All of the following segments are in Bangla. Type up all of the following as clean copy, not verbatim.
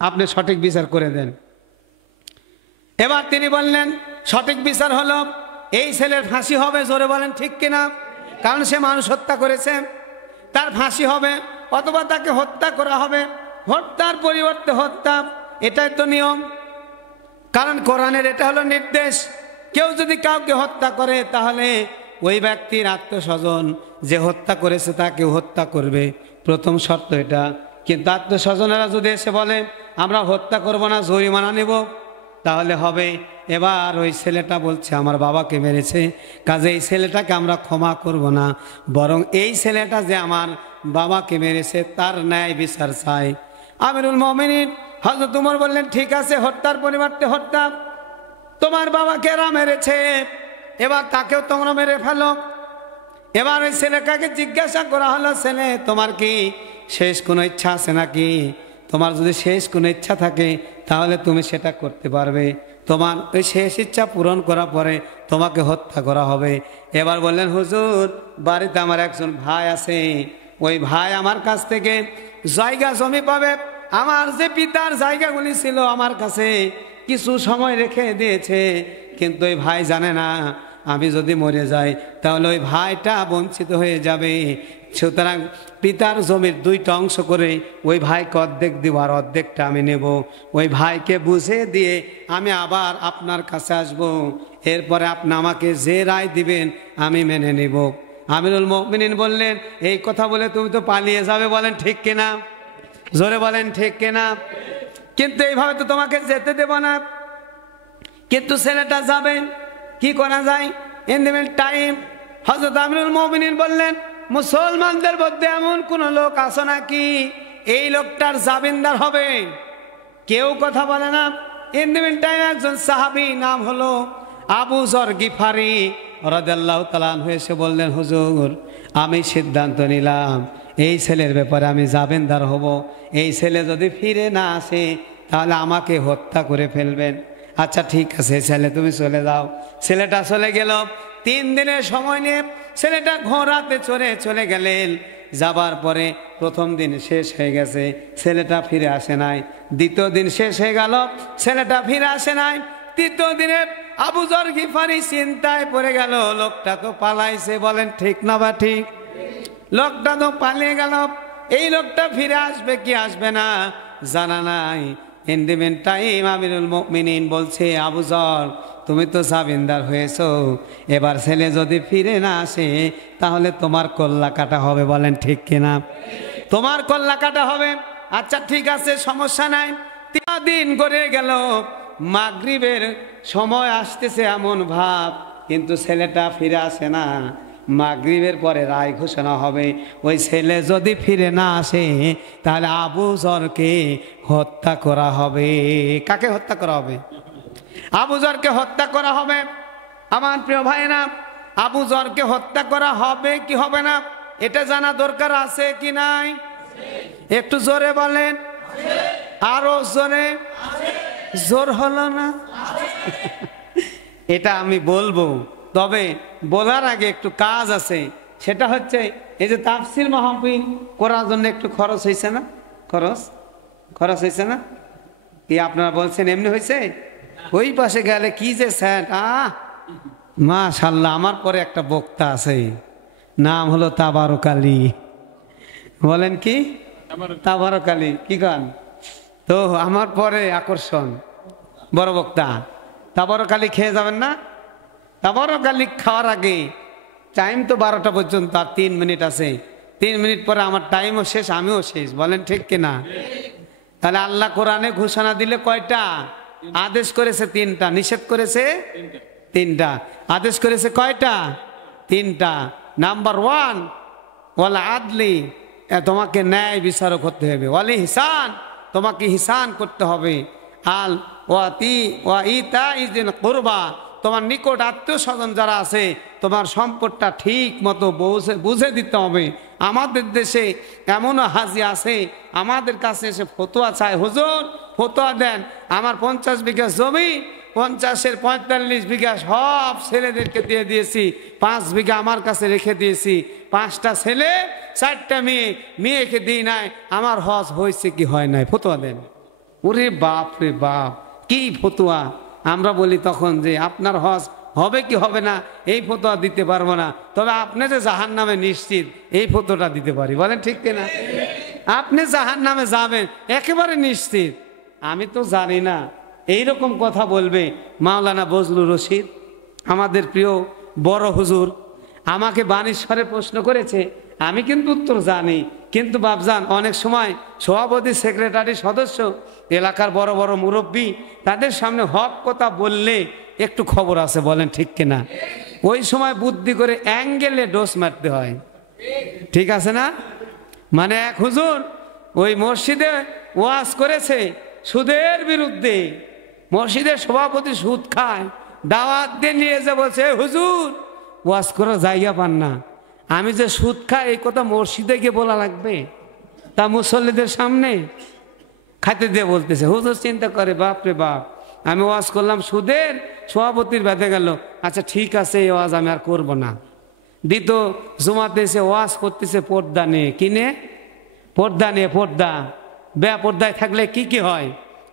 আপনি সঠিক বিচার করে দেন। এবার তিনি বললেন সঠিক বিচার হলো এই ছেলের ফাঁসি হবে। জোরে বলেন ঠিক কিনা? কারণ সে মানুষ হত্যা করেছে, তার ফাঁসি হবে অথবা তাকে হত্যা করা হবে। হত্যার পরিবর্তে হত্যা, এটাই তো নিয়ম। কারণ কোরআনের এটা হলো নির্দেশ, কেউ যদি কাউকে হত্যা করে তাহলে ওই ব্যক্তির আত্মস্বজন যে হত্যা করেছে তাকে হত্যা করবে, প্রথম শর্ত এটা। কিন্তু আত্মস্বজনেরা যদি এসে বলে আমরা হত্যা করব না, জরিমানা নেব, তাহলে হবে। এবার ওই ছেলেটা বলছে আমার বাবাকে মেরেছে, কাজে এই ছেলেটাকে আমরা ক্ষমা করব না, বরং এই ছেলেটা যে আমার বাবাকে মেরেছে তার ন্যায় বিচার চাই। আমিরুল মুমিনিন হযরত ওমর বললেন ঠিক আছে, হত্যার পরিবর্তে হত্যা। তোমার বাবাকে এরা মেরেছে, এবার তাকেও তোমরা মেরে ফেলো। এবার ওই ছেলেটাকে জিজ্ঞাসা করা হলো, ছেলে তোমার কি শেষ কোনো ইচ্ছা আছে নাকি? তোমার যদি শেষ কোনো ইচ্ছা থাকে তাহলে তুমি সেটা করতে পারবে, তোমার ওই শেষ ইচ্ছা পূরণ করার পরে তোমাকে হত্যা করা হবে। এবার বললেন হুজুর বাড়িতে আমার একজন ভাই আছে, ওই ভাই আমার কাছ থেকে জায়গা জমি পাবে। আমার যে পিতার জায়গাগুলি ছিল আমার কাছে কিছু সময় রেখে দিয়েছে, কিন্তু ওই ভাই জানে না আমি যদি মরে যাই তাহলে ওই ভাইটা বঞ্চিত হয়ে যাবে। সুতরাং পিতার জমির দুইটা অংশ করে ওই ভাইকে অর্ধেক দিব আর অর্ধেকটা আমি নেব। ওই ভাইকে বুঝে দিয়ে আমি আবার আপনার কাছে আসব, এরপরে আপনি আমাকে যে রায় দিবেন আমি মেনে নেব। আমিরুল মুমিনিন বললেন এই কথা বলে তুমি তো পালিয়ে যাবে, বলেন ঠিক কিনা? জোরে বলেন ঠিক কিনা? কিন্তু এইভাবে তো তোমাকে যেতে দেব না। কিন্তু ছেলেটা যাবে, কি করা যায়? ইন দ্য মিন টাইম হযরত আমিরুল মুমিনিন বললেন মুসলমানদের মধ্যে এমন কোন লোক আছে নাকি এই লোকটার জামিনদার হবে? কেউ কথা বলে না। ইন দ্য মিন টাইম একজন সাহাবী, নাম হলো আবু যর গিফারি রাদিয়াল্লাহু তাআলা আনহু এসে বললেন হুজুর আমি সিদ্ধান্ত নিলাম এই ছেলের ব্যাপারে আমি জামিনদার হব। এই ছেলে যদি ফিরে না আসে তাহলে আমাকে হত্যা করে ফেলবেন। আচ্ছা ঠিক আছে ছেলে তুমি চলে যাও। ছেলেটা চলে গেল। 3 দিনের সময় নিয়ে ছেলেটা ঘোড়াতে চড়ে চলে গেলেন। যাবার পরে প্রথম দিন শেষ হয়ে গেছে, ছেলেটা ফিরে আসে নাই। দ্বিতীয় দিন শেষ হয়ে গেল, ছেলেটা ফিরে আসে নাই। তৃতীয় দিনে আবু যর গিফারি চিন্তায় পড়ে গেল, লোকটা তো পালাইছে, বলেন ঠিক না বা ঠিক? লোকটা তো পালিয়ে গেল, এই লোকটা ফিরে আসবে কি আসবে না জানা নাই। ইন দ্য মিন টাইম আমিরুল মুমিনিন বলছে আবু যর তুমি তো জামিনদার হয়েছো, এবার ছেলে যদি ফিরে না আসে তাহলে তোমার কল্লা কাটা হবে, বলেন ঠিক কিনা? তোমার কল্লা কাটা হবে। আচ্ছা ঠিক আছে সমস্যা নাই। 3 দিন গড়ে গেল, মাগরিবের সময় আসতেছে এমন ভাব, কিন্তু ছেলেটা ফিরে আসে না। মাগরিবের পরে রায় ঘোষণা হবে, ওই ছেলে যদি ফিরে না আসে তাহলে আবু যরকে হত্যা করা হবে। কাকে হত্যা করা হবে? আবু যরকে হত্যা করা হবে। আমার প্রিয় ভাইরা, আবু যরকে হত্যা করা হবে কি হবে না এটা জানা দরকার আছে কি নাই? একটু জোরে বলেন, আরো জোরে। জোর হলো না? এটা আমি বলবো, তবে বলার আগে একটু কাজ আছে। সেটা হচ্ছে এই যে তাফসীর মাহফিল করার জন্য একটু খরচ হয়েছে না? খরচ হয়েছে না? কি আপনারা বলছেন এমনি হয়েছে? ওই পাশে গেলে কি যে স্যাট, মাশাআল্লাহ। আমার পরে একটা বক্তা আছে, নাম হলো তাবারক আলী। বলেন কি? তাবারক আলী। কি গান তো আমার পরে আকর্ষণ, বড় বক্তা। তাবারক আলী খেয়ে যাবেন না? তাবারক আলী খাওয়ার আগে টাইম তো 12টা পর্যন্ত, আর 3 মিনিট আছে। 3 মিনিট পরে আমার টাইমও শেষ, আমিও শেষ, বলেন ঠিক কিনা? তাহলে আল্লাহ কোরআনে ঘোষণা দিলে কয়টা? আদেশ করেছে 3টা, নিষেধ করেছে 3টা, আদেশ করেছে কয়টা? 3টা। নাম্বার 1 ওয়াল আদলি, তোমাকে ন্যায় বিচারক হতে হবে। ওয়াল ইহসান, তোমাকে ইহসান করতে হবে। আল ওয়াতি ওয়া ইতা ইযিল কুরবা, তোমার নিকট আত্মীয় স্বজন যারা আছে তোমার সম্পদটা ঠিক মতো বুঝে দিতে হবে। আমাদের দেশে এমনও হাজি আছে আমাদের কাছে এসে ফতোয়া চায়, হুজুর ফতোয়া দেন, আমার 50 বিঘা জমি, 50-এর 45 বিঘা সব ছেলেদেরকে দিয়ে দিয়েছি, 5 বিঘা আমার কাছে রেখে দিয়েছি, 5টা ছেলে 4টা মেয়ে, মেয়েকে দিই নাই, আমার হজ হয়েছে কি হয় নাই, ফতোয়া দেন। ওরে বাপ রে বাপ, কি ফতুয়া! আমরা বলি তখন যে আপনার হজ হবে কি হবে না এই ফতোয়া দিতে পারবো না, তবে আপনি যে জাহান্নামে নিশ্চিত এই ফতোয়াটা দিতে পারি। বলেন ঠিক কিনা? আপনি জাহান্নামে যাবেন একেবারে নিশ্চিত। আমি তো জানি না এইরকম কথা বলবে মাওলানা বজলুর রশিদ, আমাদের প্রিয় বড় হুজুর। আমাকে বাণীশ্বরে প্রশ্ন করেছে, আমি কিন্তু উত্তর জানি, কিন্তু বাপজান অনেক সময় সভাপতি, সেক্রেটারি, সদস্য, এলাকার বড় বড় মুরব্বী, তাদের সামনে হক কথা বললে একটু খবর আছে। বলেন ঠিক কিনা? ওই সময় বুদ্ধি করে অ্যাঙ্গেলে ডোজ মারতে হয়। ঠিক আছে না? মানে এক হুজুর ওই মসজিদে ওয়াজ করেছে সুদের বিরুদ্ধে। মসজিদের সভাপতি সুদ খায়, দাওয়াত দিয়ে নিয়ে যে বলছে, হুজুর ওয়াজ করার জায়গা পান না, আমি যে সুদ খাই এই কথা মসজিদে গিয়ে বলা লাগবে, তা মুসল্লিদের সামনে খাইতে দিয়ে বলতেছে। হুজুর চিন্তা করে, বাপ রে বাপ, আমি ওয়াজ করলাম সুদের, সভাপতির বেঁধে গেল, আচ্ছা ঠিক আছে এই ওয়াজ আমি আর করবো না। দ্বিতীয় জুমাতে এসে ওয়াজ করতেছে পর্দা নিয়ে। কিনে? পর্দা নিয়ে। পর্দা বেপর্দায় থাকলে কি কি হয়?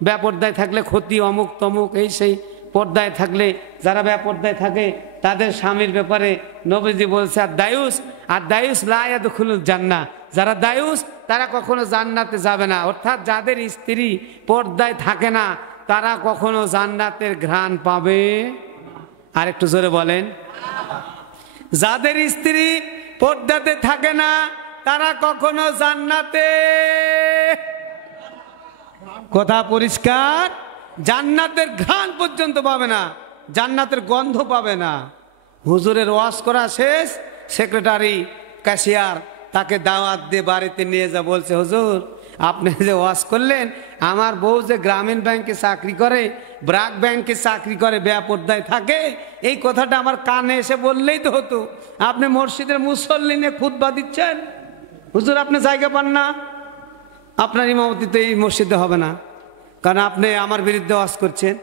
বেপর্দায় থাকলে ক্ষতি, অমুক তমুক, এই সেই। পর্দায় থাকলে, যারা বেপর্দায় থাকে তাদের স্বামীর ব্যাপারে নবীজি বলছে আর দায়ুস লা ইয়াদখুলুল জান্নাহ, যারা দায়ুস তারা কখনো জান্নাতে যাবে না। অর্থাৎ যাদের স্ত্রী পর্দায় থাকে না তারা কখনো জান্নাতের ঘ্রাণ পাবে। আর একটু জোরে বলেন। যাদের স্ত্রী পর্দাতে থাকে না তারা কখনো জান্নাতে, কথা পরিষ্কার, জান্নাতের ঘ্রাণ পর্যন্ত পাবে না, জান্নাতের গন্ধ পাবে না। হুজুরের ওয়াজ করা শেষ, সেক্রেটারি, ক্যাশিয়ার তাকে দাওয়াত দিয়ে বাড়িতে নিয়ে যা বলছে, হুজুর আপনি যে ওয়াজ করলেন, আমার বউ যে গ্রামীণ ব্যাংকে চাকরি করে, ব্র্যাক ব্যাংকে চাকরি করে, বেপর্দায় থাকে, এই কথাটা আমার কানে এসে বললেই তো হতো। আপনি মসজিদের মুসল্লি নিয়ে খুতবা দিচ্ছেন, হুজুর আপনি জায়গা পান না, আপনার ইমামতিতে এই মসজিদে হবে না, কারণ আপনি আমার বিরুদ্ধে ওয়াজ করছেন।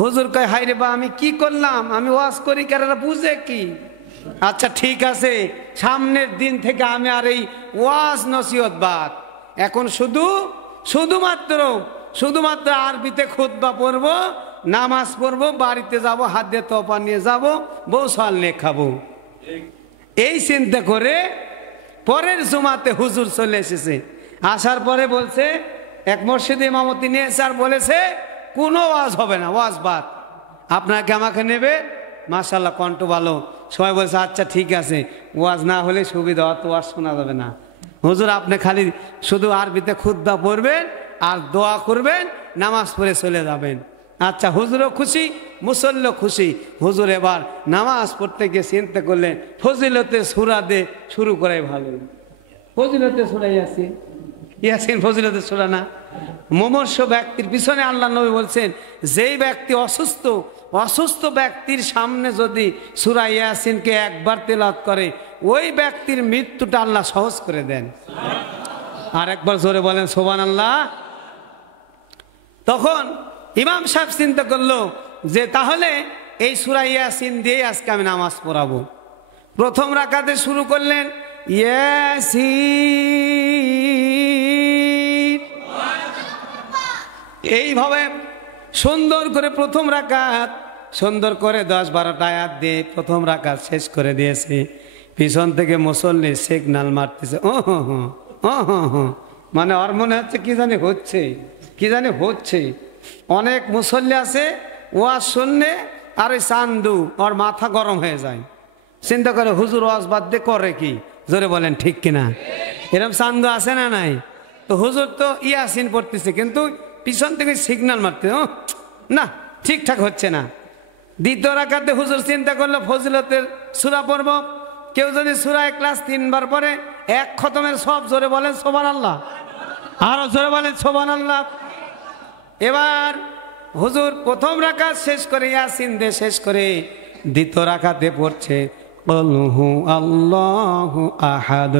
হুজুর কয়, হাই রে বা, আমি কি করলাম? আমি ওয়াজ করি কারা বুঝে কি? আচ্ছা ঠিক আছে, সামনের দিন থেকে আমি আর এই ওয়াজ নসিহত বাদ, এখন শুধুমাত্র আরবিতে খুতবা পড়বো, নামাজ পড়বো, বাড়িতে যাব, হাত দিয়ে তোপা নিয়ে যাব, বউ সাল নিয়ে খাবো। এই চিন্তা করে পরের জুমাতে হুজুর চলে এসেছে। আসার পরে বলছে, এক মসজিদে ইমামতি নিয়ে স্যার বলেছে কোনো ওয়াজ হবে না, ওয়াজ বাদ, আপনাকে আমাকে নেবে। মাশাআল্লাহ কণ্ঠ ভালো, সবাই বলছে আচ্ছা ঠিক আছে, ওয়াজ না হলে সুবিধা, অত ওয়াজ শোনা যাবে না। হুজুর আপনি খালি শুধু আরবিতে খুতবা পড়বেন আর দোয়া করবেন, নামাজ পড়ে চলে যাবেন। আচ্ছা হুজুরও খুশি, মুসল্লিও খুশি। হুজুর এবার নামাজ পড়তে গিয়ে চিন্তা করলেন, ফজিলতে সূরা দে শুরু করে ভালো। ফজিলতে সূরা ইয়াসিন ফজিলতে সূরা না? মুমূর্ষ ব্যক্তির পিছনে আল্লাহ নবী বলছেন, যেই ব্যক্তি অসুস্থ ব্যক্তির সামনে যদি সূরা ইয়াসিনকে একবার তেলাওয়াত করে, ওই ব্যক্তির মৃত্যুটা আল্লাহ সহজ করে দেন। আর একবার জোরে বলেন সুবহানাল্লাহ। তখন ইমাম সাহেব চিন্তা করলো যে তাহলে এই সূরা ইয়াসিন দিয়ে আজকে আমি নামাজ পড়াবো। প্রথম রাকাতে শুরু করলেন ইয়াসিন, এইভাবে সুন্দর করে প্রথম রাকাত সুন্দর করে 10-12টা আয়াত দিয়ে প্রথম রাকাত শেষ করে দিয়েছে। পিছন থেকে মুসল্লি সিগন্যাল মারতেছে, মানে ওর মনে হচ্ছে কি জানি হচ্ছে। অনেক মুসল্লি আছে ওয়াজ শুনলে আর ওই চান্দু ওর মাথা গরম হয়ে যায়, চিন্তা করে হুজুর ওয়াজ বাদ দিয়ে করে কি? জোরে বলেন ঠিক কিনা? এরকম চান্দু আছে না নাই? তো হুজুর তো ইয়াসিন পড়তেছে কিন্তু পিছন থেকে সিগন্যাল মারতে, না ঠিকঠাক হচ্ছে না। দ্বিতীয় রাকাতে হুজুর চিন্তা করলো ফজিলতের সূরা পড়ব। কেউ যদি সূরা ইখলাস 3 বার পড়ে এক খতমের সব। জোরে বলেন সুবহানাল্লাহ, আরো জোরে বলেন সুবহানাল্লাহ। এবার হুজুর প্রথম রাকাত শেষ করে ইয়াসিন দিয়ে শেষ করে দ্বিতীয় রাকাতে পড়ছে কুল হু আল্লাহু আহাদ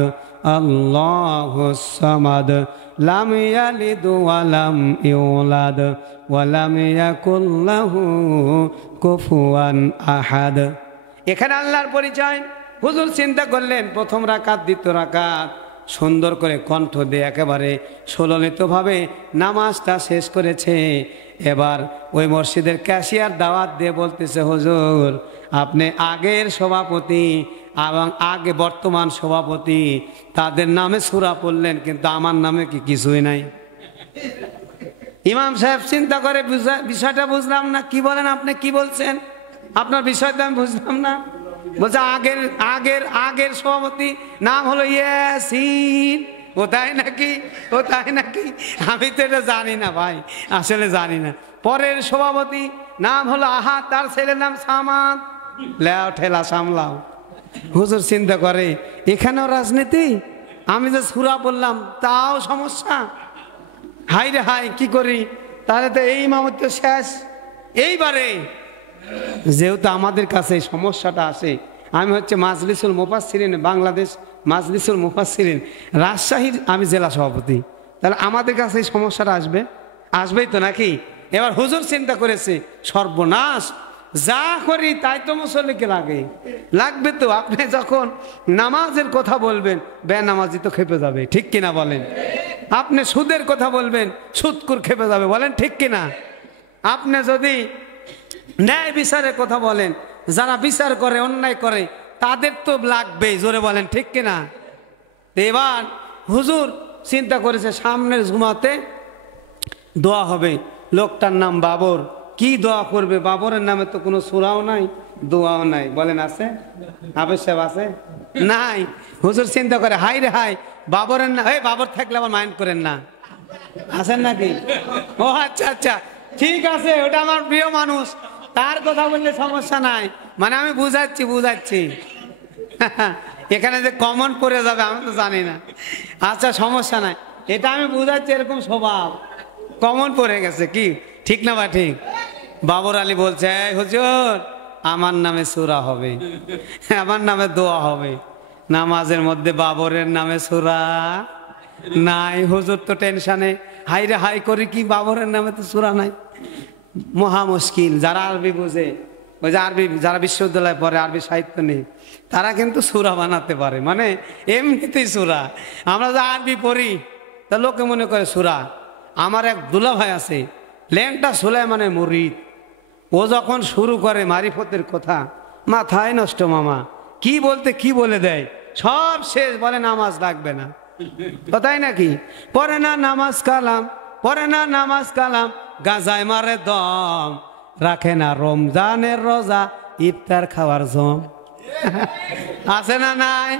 আল্লাহুস সামাদ লাম ইয়ালিদ ওয়া লাম ইউলাদ ওয়া লাম ইয়াকুল লাহু কুফুয়ান আহাদ। এখানে আল্লাহর পরিচয়। হুজুর চিন্তা করলেন প্রথম রাকাত দ্বিতীয় রাকাত সুন্দর করে কণ্ঠ দিয়ে একেবারে সুললিতভাবে নামাজটা শেষ করেছে। এবার ওই মসজিদের ক্যাশিয়ার দাওয়াত দিয়ে বলতেছে, হুজুর আপনি আগের সভাপতি এবং আগে বর্তমান সভাপতি তাদের নামে সূরা পড়লেন, কিন্তু আমার নামে কি কিছুই নাই? ইমাম সাহেব চিন্তা করে, বিষয়টা বুঝলাম না, কি বলেন আপনি, কি বলছেন? আপনার বিষয়টা আমি বুঝলাম না। বলছে আগের আগের আগের সভাপতি নাম হলো ইয়াসিন। ও তাই নাকি? ও তাই নাকি? আমি তো এটা জানি না ভাই, আসলে জানি না। পরের সভাপতি নাম হলো আহাদ, তার ছেলের নাম সামাদ। লেও ঠেলা সামলাও। হুজুর চিন্তা করে, এখানেও রাজনীতি, আমি যে সূরা বললাম তাও সমস্যা। হাই রে হাই, কি করি? তাহলে তো এই ইমামত তো শেষ। এইবারে যেহেতু আমাদের কাছে এই সমস্যাটা আসে, আমি হচ্ছে মাজলিসুল মুফাসসিরিন, বাংলাদেশ মাজলিসুল মুফাসসিরিন রাজশাহীর আমি জেলা সভাপতি, তাহলে আমাদের কাছে এই সমস্যাটা আসবে, আসবেই তো নাকি? এবার হুজুর চিন্তা করেছে, সর্বনাশ, যা করি তাই তো মুসল্লিকে লাগে, লাগবে তো। আপনি যখন নামাজের কথা বলবেন, বেনামাজি তো খেপে যাবে, ঠিক কিনা বলেন? আপনি সুদের কথা বলবেন, সুদকুর খেপে যাবে, বলেন ঠিক কিনা? আপনি যদি ন্যায় বিচারের কথা বলেন, যারা বিচার করে, অন্যায় করে, তাদের তো লাগবেই, জোরে বলেন ঠিক কিনা? এবার হুজুর চিন্তা করেছে সামনের জুমাতে দোয়া হবে, লোকটার নাম বাবর। কি দোয়া করবে? বাবরের নামে তো কোনো সূরাও নাই, দোয়াও নাই, বলেন আছে? আবশ্যক আছে? নাই। হুজুর চিন্তা করে, হাই রে হাই, বাবরের না, এই বাবর থাকলে আবার মাইন্ড করেন না, আছেন নাকি? ও আচ্ছা আচ্ছা, ঠিক আছে, ওটা আমার প্রিয় মানুষ, তার কথা বললে সমস্যা নাই, মানে আমি বুঝাচ্ছি এখানে যে কমন পড়ে যাবে আমি তো জানি না। আচ্ছা সমস্যা নাই, এটা আমি বুঝাচ্ছি, এরকম স্বভাব কমন পড়ে গেছে, কি ঠিক না বা ঠিক? বাবর আলী বলছে, হুজুর আমার নামে সূরা হবে, আমার নামে দোয়া হবে, নামাজের মধ্যে বাবরের নামে সূরা নাই। হুজুর তো টেনশনে, হাই রে হাই করি, কি বাবরের নামে তো সূরা নাই, মহা মুশকিল। যারা আরবি বুঝে, ওই যে আরবি যারা বিশ্ববিদ্যালয়ে পড়ে, আরবি সাহিত্য নেই, তারা কিন্তু সূরা বানাতে পারে, মানে এমনিতেই সূরা। আমরা যে আরবি পড়ি তা লোকে মনে করে সূরা। আমার এক দুলা ভাই আছে, ল্যাংটা সুলাইমানের মুরিদ, ও যখন শুরু করে মারিফতের কথা, মাথায় নষ্ট মামা, কি বলতে কি বলে দেয়, সব শেষ, বলে নামাজ লাগবে না, তাই নাকি? পরে না নামাজ কালাম, পরে না নামাজ কালাম, গাজায় মারে দম, রাখে না রমজানের রোজা, ইফতার খাওয়ার জম। আছে না নাই?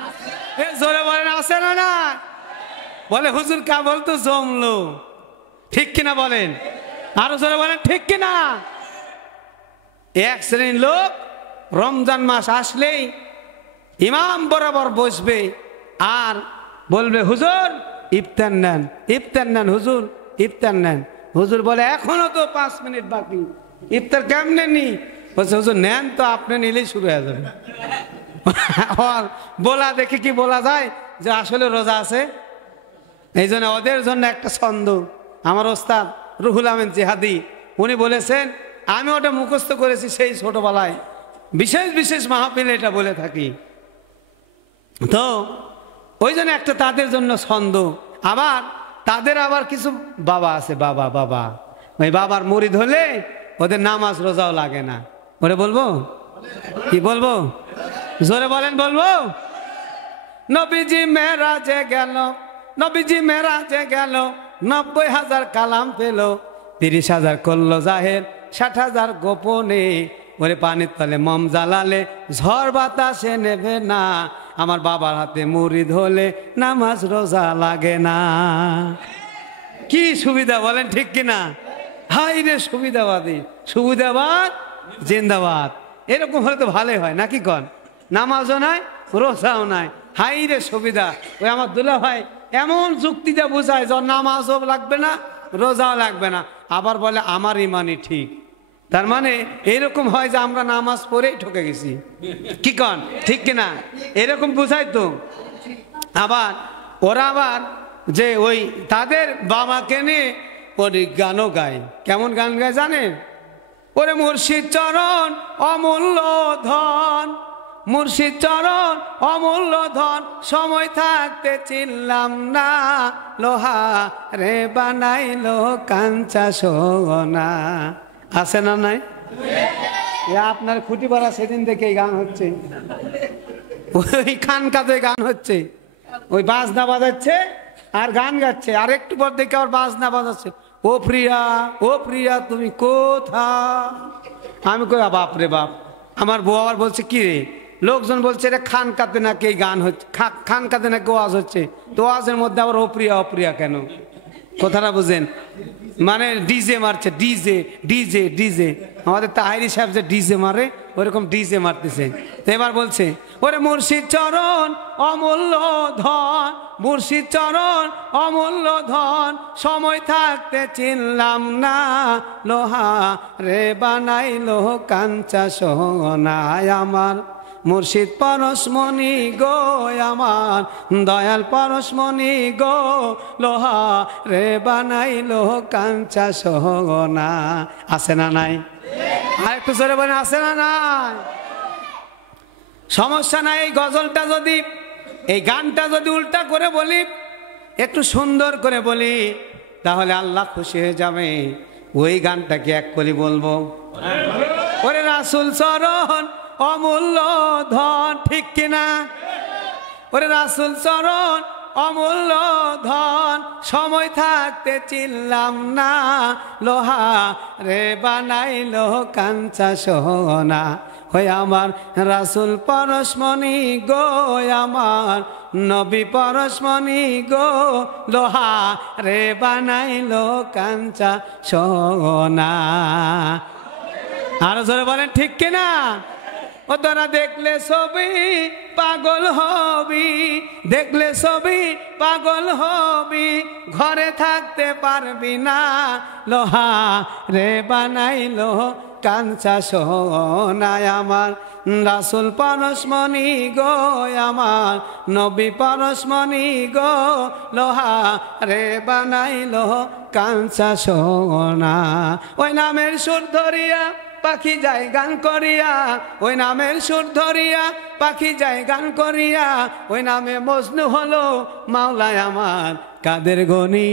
জোরে বলেন, আছে না নাই? বলে হুজুর কা বলতো জমলো, ঠিক কিনা বলেন? আরো জোরে বলেন ঠিক কিনা? এক শ্রেণীর লোক রমজান মাস আসলেই ইমাম বরাবর বসবে আর বলবে, হুজুর ইফতার নেন, ইফতার নেন, হুজুর ইফতার নেন। হুজুর বলে, এখনো তো 5 মিনিট বাকি, ইফতার কেমনে নি? বলছে, হুজুর নেন তো, আপনি নিলেই শুরু হয়ে যাবে। বলা দেখে কি বলা যায় যে আসলে রোজা আছে? এই জন্য ওদের জন্য একটা ছন্দ, আমার ওস্তাদ রুহুল আমিন জিহাদি উনি বলেছেন, আমি ওটা মুখস্থ করেছি সেই ছোটবেলায়, বিশেষ বিশেষ মাহফিলে এটা বলে থাকি। তো ওই জন্য একটা তাদের জন্য ছন্দ। আবার তাদের আবার কিছু বাবা আছে, বাবা বাবা, ওই বাবার মুরিদ হলে ওদের নামাজ রোজাও লাগে না। ওরে বলবো কি বলবো? জোরে বলেন, বলবো? নবীজি মেরাজে গেল, নবীজি মেরাজে গেল, 90,000 কালাম পেল, 30,000 করলো জাহের, 60,000 গোপনে। ওরে পানির তলে মম জ্বালালে ঝড় বাতাসে নেবে না, আমার বাবার হাতে মুরিদ হলে নামাজ রোজা লাগে না। কি সুবিধা বলেন ঠিক কিনা? হাই রে সুবিধাবাদী, সুবিধাবাদ জিন্দাবাদ। এরকম হলে তো ভালোই হয় নাকি কন? নামাজও নাই, রোজাও নাই, হাই রে সুবিধা। ওই আমার দুলা ভাই এমন যুক্তিটা বোঝায় যে নামাজও লাগবে না, রোজাও লাগবে না, আবার বলে আমার ইমানই ঠিক। তার মানে এরকম হয় যে আমরা নামাজ পড়েই ঠকে গেছি, কি কন ঠিক কিনা? এরকম বোঝায় তো। আবার ওরা আবার যে ওই তাদের বাবাকে নিয়ে ওই গানও গায়। কেমন গান গায় জানেন? ওরে মুর্শিদ চরণ অমূল্য ধন, মুর্শিদ চরণ অমূল্য ধন, সময় থাকতে চিনলাম না, লোহা রে বানাইলো কাঞ্চা সোনা। আছে না নাই? আপনার খুঁটি পাড়া সেদিন থেকে গান হচ্ছে, ওই খানকাতে গান হচ্ছে, ওই বাজনা বাজাচ্ছে আর গান গাচ্ছে, আর একটু পর দেখে আবার বাজনা বাজাচ্ছে, ও প্রিয়া, ও প্রিয়া তুমি কোথা। আমি কই বাপ রে বাপ। আমার বউ আবার বলছে কি রে, লোকজন বলছে এটা খানকাতে নাকি এই গান হচ্ছে, খানকাতে নাকি ওয়াজ হচ্ছে, তো ওয়াজের মধ্যে আবার ও প্রিয়া ও প্রিয়া কেন? কথাটা বুঝেন? মানে ডিজে মারছে, ডিজে ডিজে ডিজে। আমাদের তাহিরি সাহেব যে ডিজে মারে ওরকম ডিজে মারতেছে। তো এবার বলছে ওরে মুর্শিদ চরণ অমূল্য ধন, মুর্শিদ চরণ অমূল্য ধন, সময় থাকতে চিনলাম না, লোহা রে বানাইলো কাঞ্চা সোনায় আমার মুর্শিদ পরশমণি গো, আমার দয়াল পরশমণি গো, লোহা রে বানাইলো কাঞ্চা সোনা। আছে না নাই? আর একটু জোরে বলেন, আছে না নাই? সমস্যা নাই। এই গজলটা যদি, এই গানটা যদি উল্টা করে বলি, একটু সুন্দর করে বলি, তাহলে আল্লাহ খুশি হয়ে যাবে। ওই গানটাকে এক কলি বলবো, ওরে রাসূল চরণ অমূল্য ধন, ঠিক কিনা? ওরে রাসূল চরণ অমূল্য ধন, সময় থাকতে চিনলাম না, লোহা রে বানাইলো কাঞ্চা সোনা। হয়ে আমার রাসূল পরশমণি গো, আমার নবী পরশমণি গো, লোহা রে বানাইলো কাঞ্চা সোনা। আরো জোরে বলেন ঠিক কিনা? ও তোরা দেখলে ছবি পাগল হবি, দেখলে ছবি পাগল হবি, ঘরে থাকতে পারবি না, লোহা রে বানাইলো কাঞ্চা সোনায় আমার রাসূল পরশমণি গো, আমার নবী পরশমণি গো, লোহা রে বানাইলো কাঞ্চা সোনা। ওই নামের সুর ধরিয়া পাখি যায় গান করিয়া, ওই নামের সুর ধরিয়া পাখি যায় গান করিয়া, ওই নামে মজনু হলো মাওলায় আমার কাদের গনি।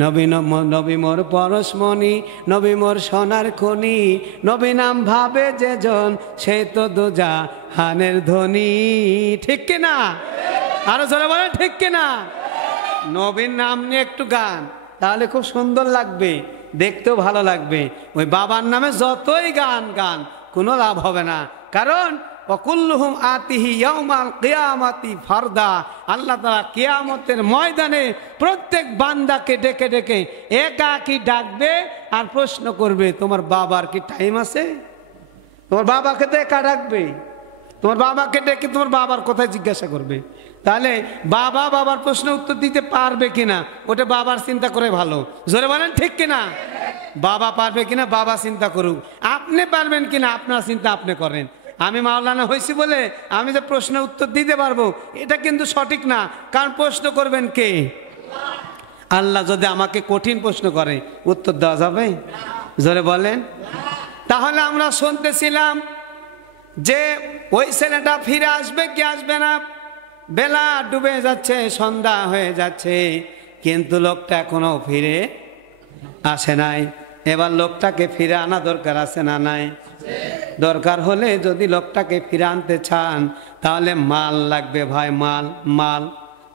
নবী নবী মোর পরশমণি, নবী মোর সোনার খনি, নবী নাম ভাবে যে জন সে তো দুজাহানের ধনী। ঠিক কিনা? আরো জোরে বলেন ঠিক কিনা? নবীর নাম নিয়ে একটু গান, তাহলে খুব সুন্দর লাগবে, দেখতেও ভালো লাগবে। ওই বাবার নামে যতই গান গান কোনো লাভ হবে না, কারণ ওয়াকুল্লুহুম আতিহি ইয়াউমাল কিয়ামাতি ফারদা। আল্লাহ তাআলা কিয়ামতের ময়দানে প্রত্যেক বান্দাকে ডেকে ডেকে একাকী ডাকবে আর প্রশ্ন করবে, তোমার বাবার কি টাইম আছে? তোমার বাবাকে তো একা ডাকবে, তোমার বাবাকে ডেকে তোমার বাবার কোথায় জিজ্ঞাসা করবে। তাহলে বাবা বাবার প্রশ্ন উত্তর দিতে পারবে কিনা ওটা বাবার চিন্তা করে ভালো। জোরে বলেন ঠিক কিনা? বাবা পারবে কিনা বাবা চিন্তা করুক, আপনি পারবেন কিনা আপনার চিন্তা আপনি করেন। আমি মাওলানা হয়েছি বলে আমি যে প্রশ্ন উত্তর দিতে পারবো এটা কিন্তু সঠিক না, কারণ প্রশ্ন করবেন কে? আল্লাহ। যদি আমাকে কঠিন প্রশ্ন করে উত্তর দেওয়া যাবে? জোরে বলেন। তাহলে আমরা শুনতেছিলাম যে ওই ছেলেটা ফিরে আসবে কি আসবে না, বেলা ডুবে যাচ্ছে, সন্ধ্যা হয়ে যাচ্ছে, কিন্তু লোকটা এখনো ফিরে আসে নাই। এবার লোকটাকে ফিরে আনা দরকার আছে না নাই? দরকার হলে যদি লোকটাকে ফিরে আনতে চান তাহলে মাল লাগবে ভাই, মাল। মাল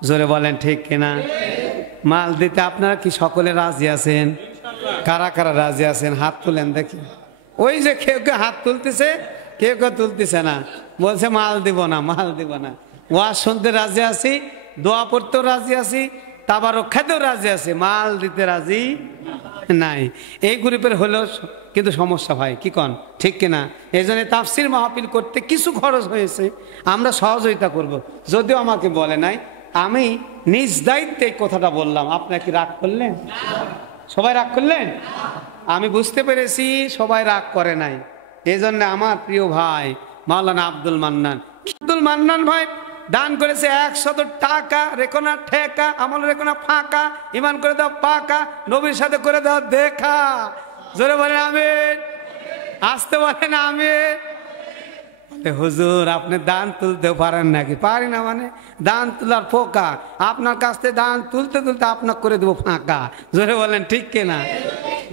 জোরে বলেন ঠিক কিনা? মাল দিতে আপনারা কি সকলে রাজি আছেন? কারা কারা রাজি আছেন হাত তুলেন দেখি। ওই যে কেউ কেউ হাত তুলতেছে, কেউ কেউ তুলতেছে না, বলছে মাল দিব না, মাল দিব না। ওয়াজ শুনতে রাজি আছি, দোয়া পড়তেও রাজি আছি, তাবারক খেতেও রাজি আছি, মাল দিতে রাজি নাই। এই গ্রুপের হলো কিন্তু সমস্যা ভাই, কি কন ঠিক কিনা? এই জন্য তাফসির মাহফিল করতে কিছু খরচ হয়েছে, আমরা সহযোগিতা করব। যদিও আমাকে বলে নাই, আমি নিজ দায়িত্বে এই কথাটা বললাম। আপনারা কি রাগ করলেন? সবাই রাগ করলেন? আমি বুঝতে পেরেছি সবাই রাগ করে নাই। এই জন্য আমার প্রিয় ভাই মাওলানা আব্দুল মান্নান, আব্দুল মান্নান ভাই দান করেছে 100 টাকা। রেখো না ঠেকা, আমল রেখো না ফাঁকা, ইমান করে দাও পাকা, নবীর সাথে করে দাও দেখা। জোরে বলেন আমিন, আসতে বলেন আমিন। হুজুর আপনি দান তুলতে পারেন নাকি? পারি না মানে দান তোলার পোকা, আপনার কাছ থেকে দান তুলতে তুলতে আপনাকে করে দেবো ফাঁকা। জোরে বলেন ঠিক কিনা?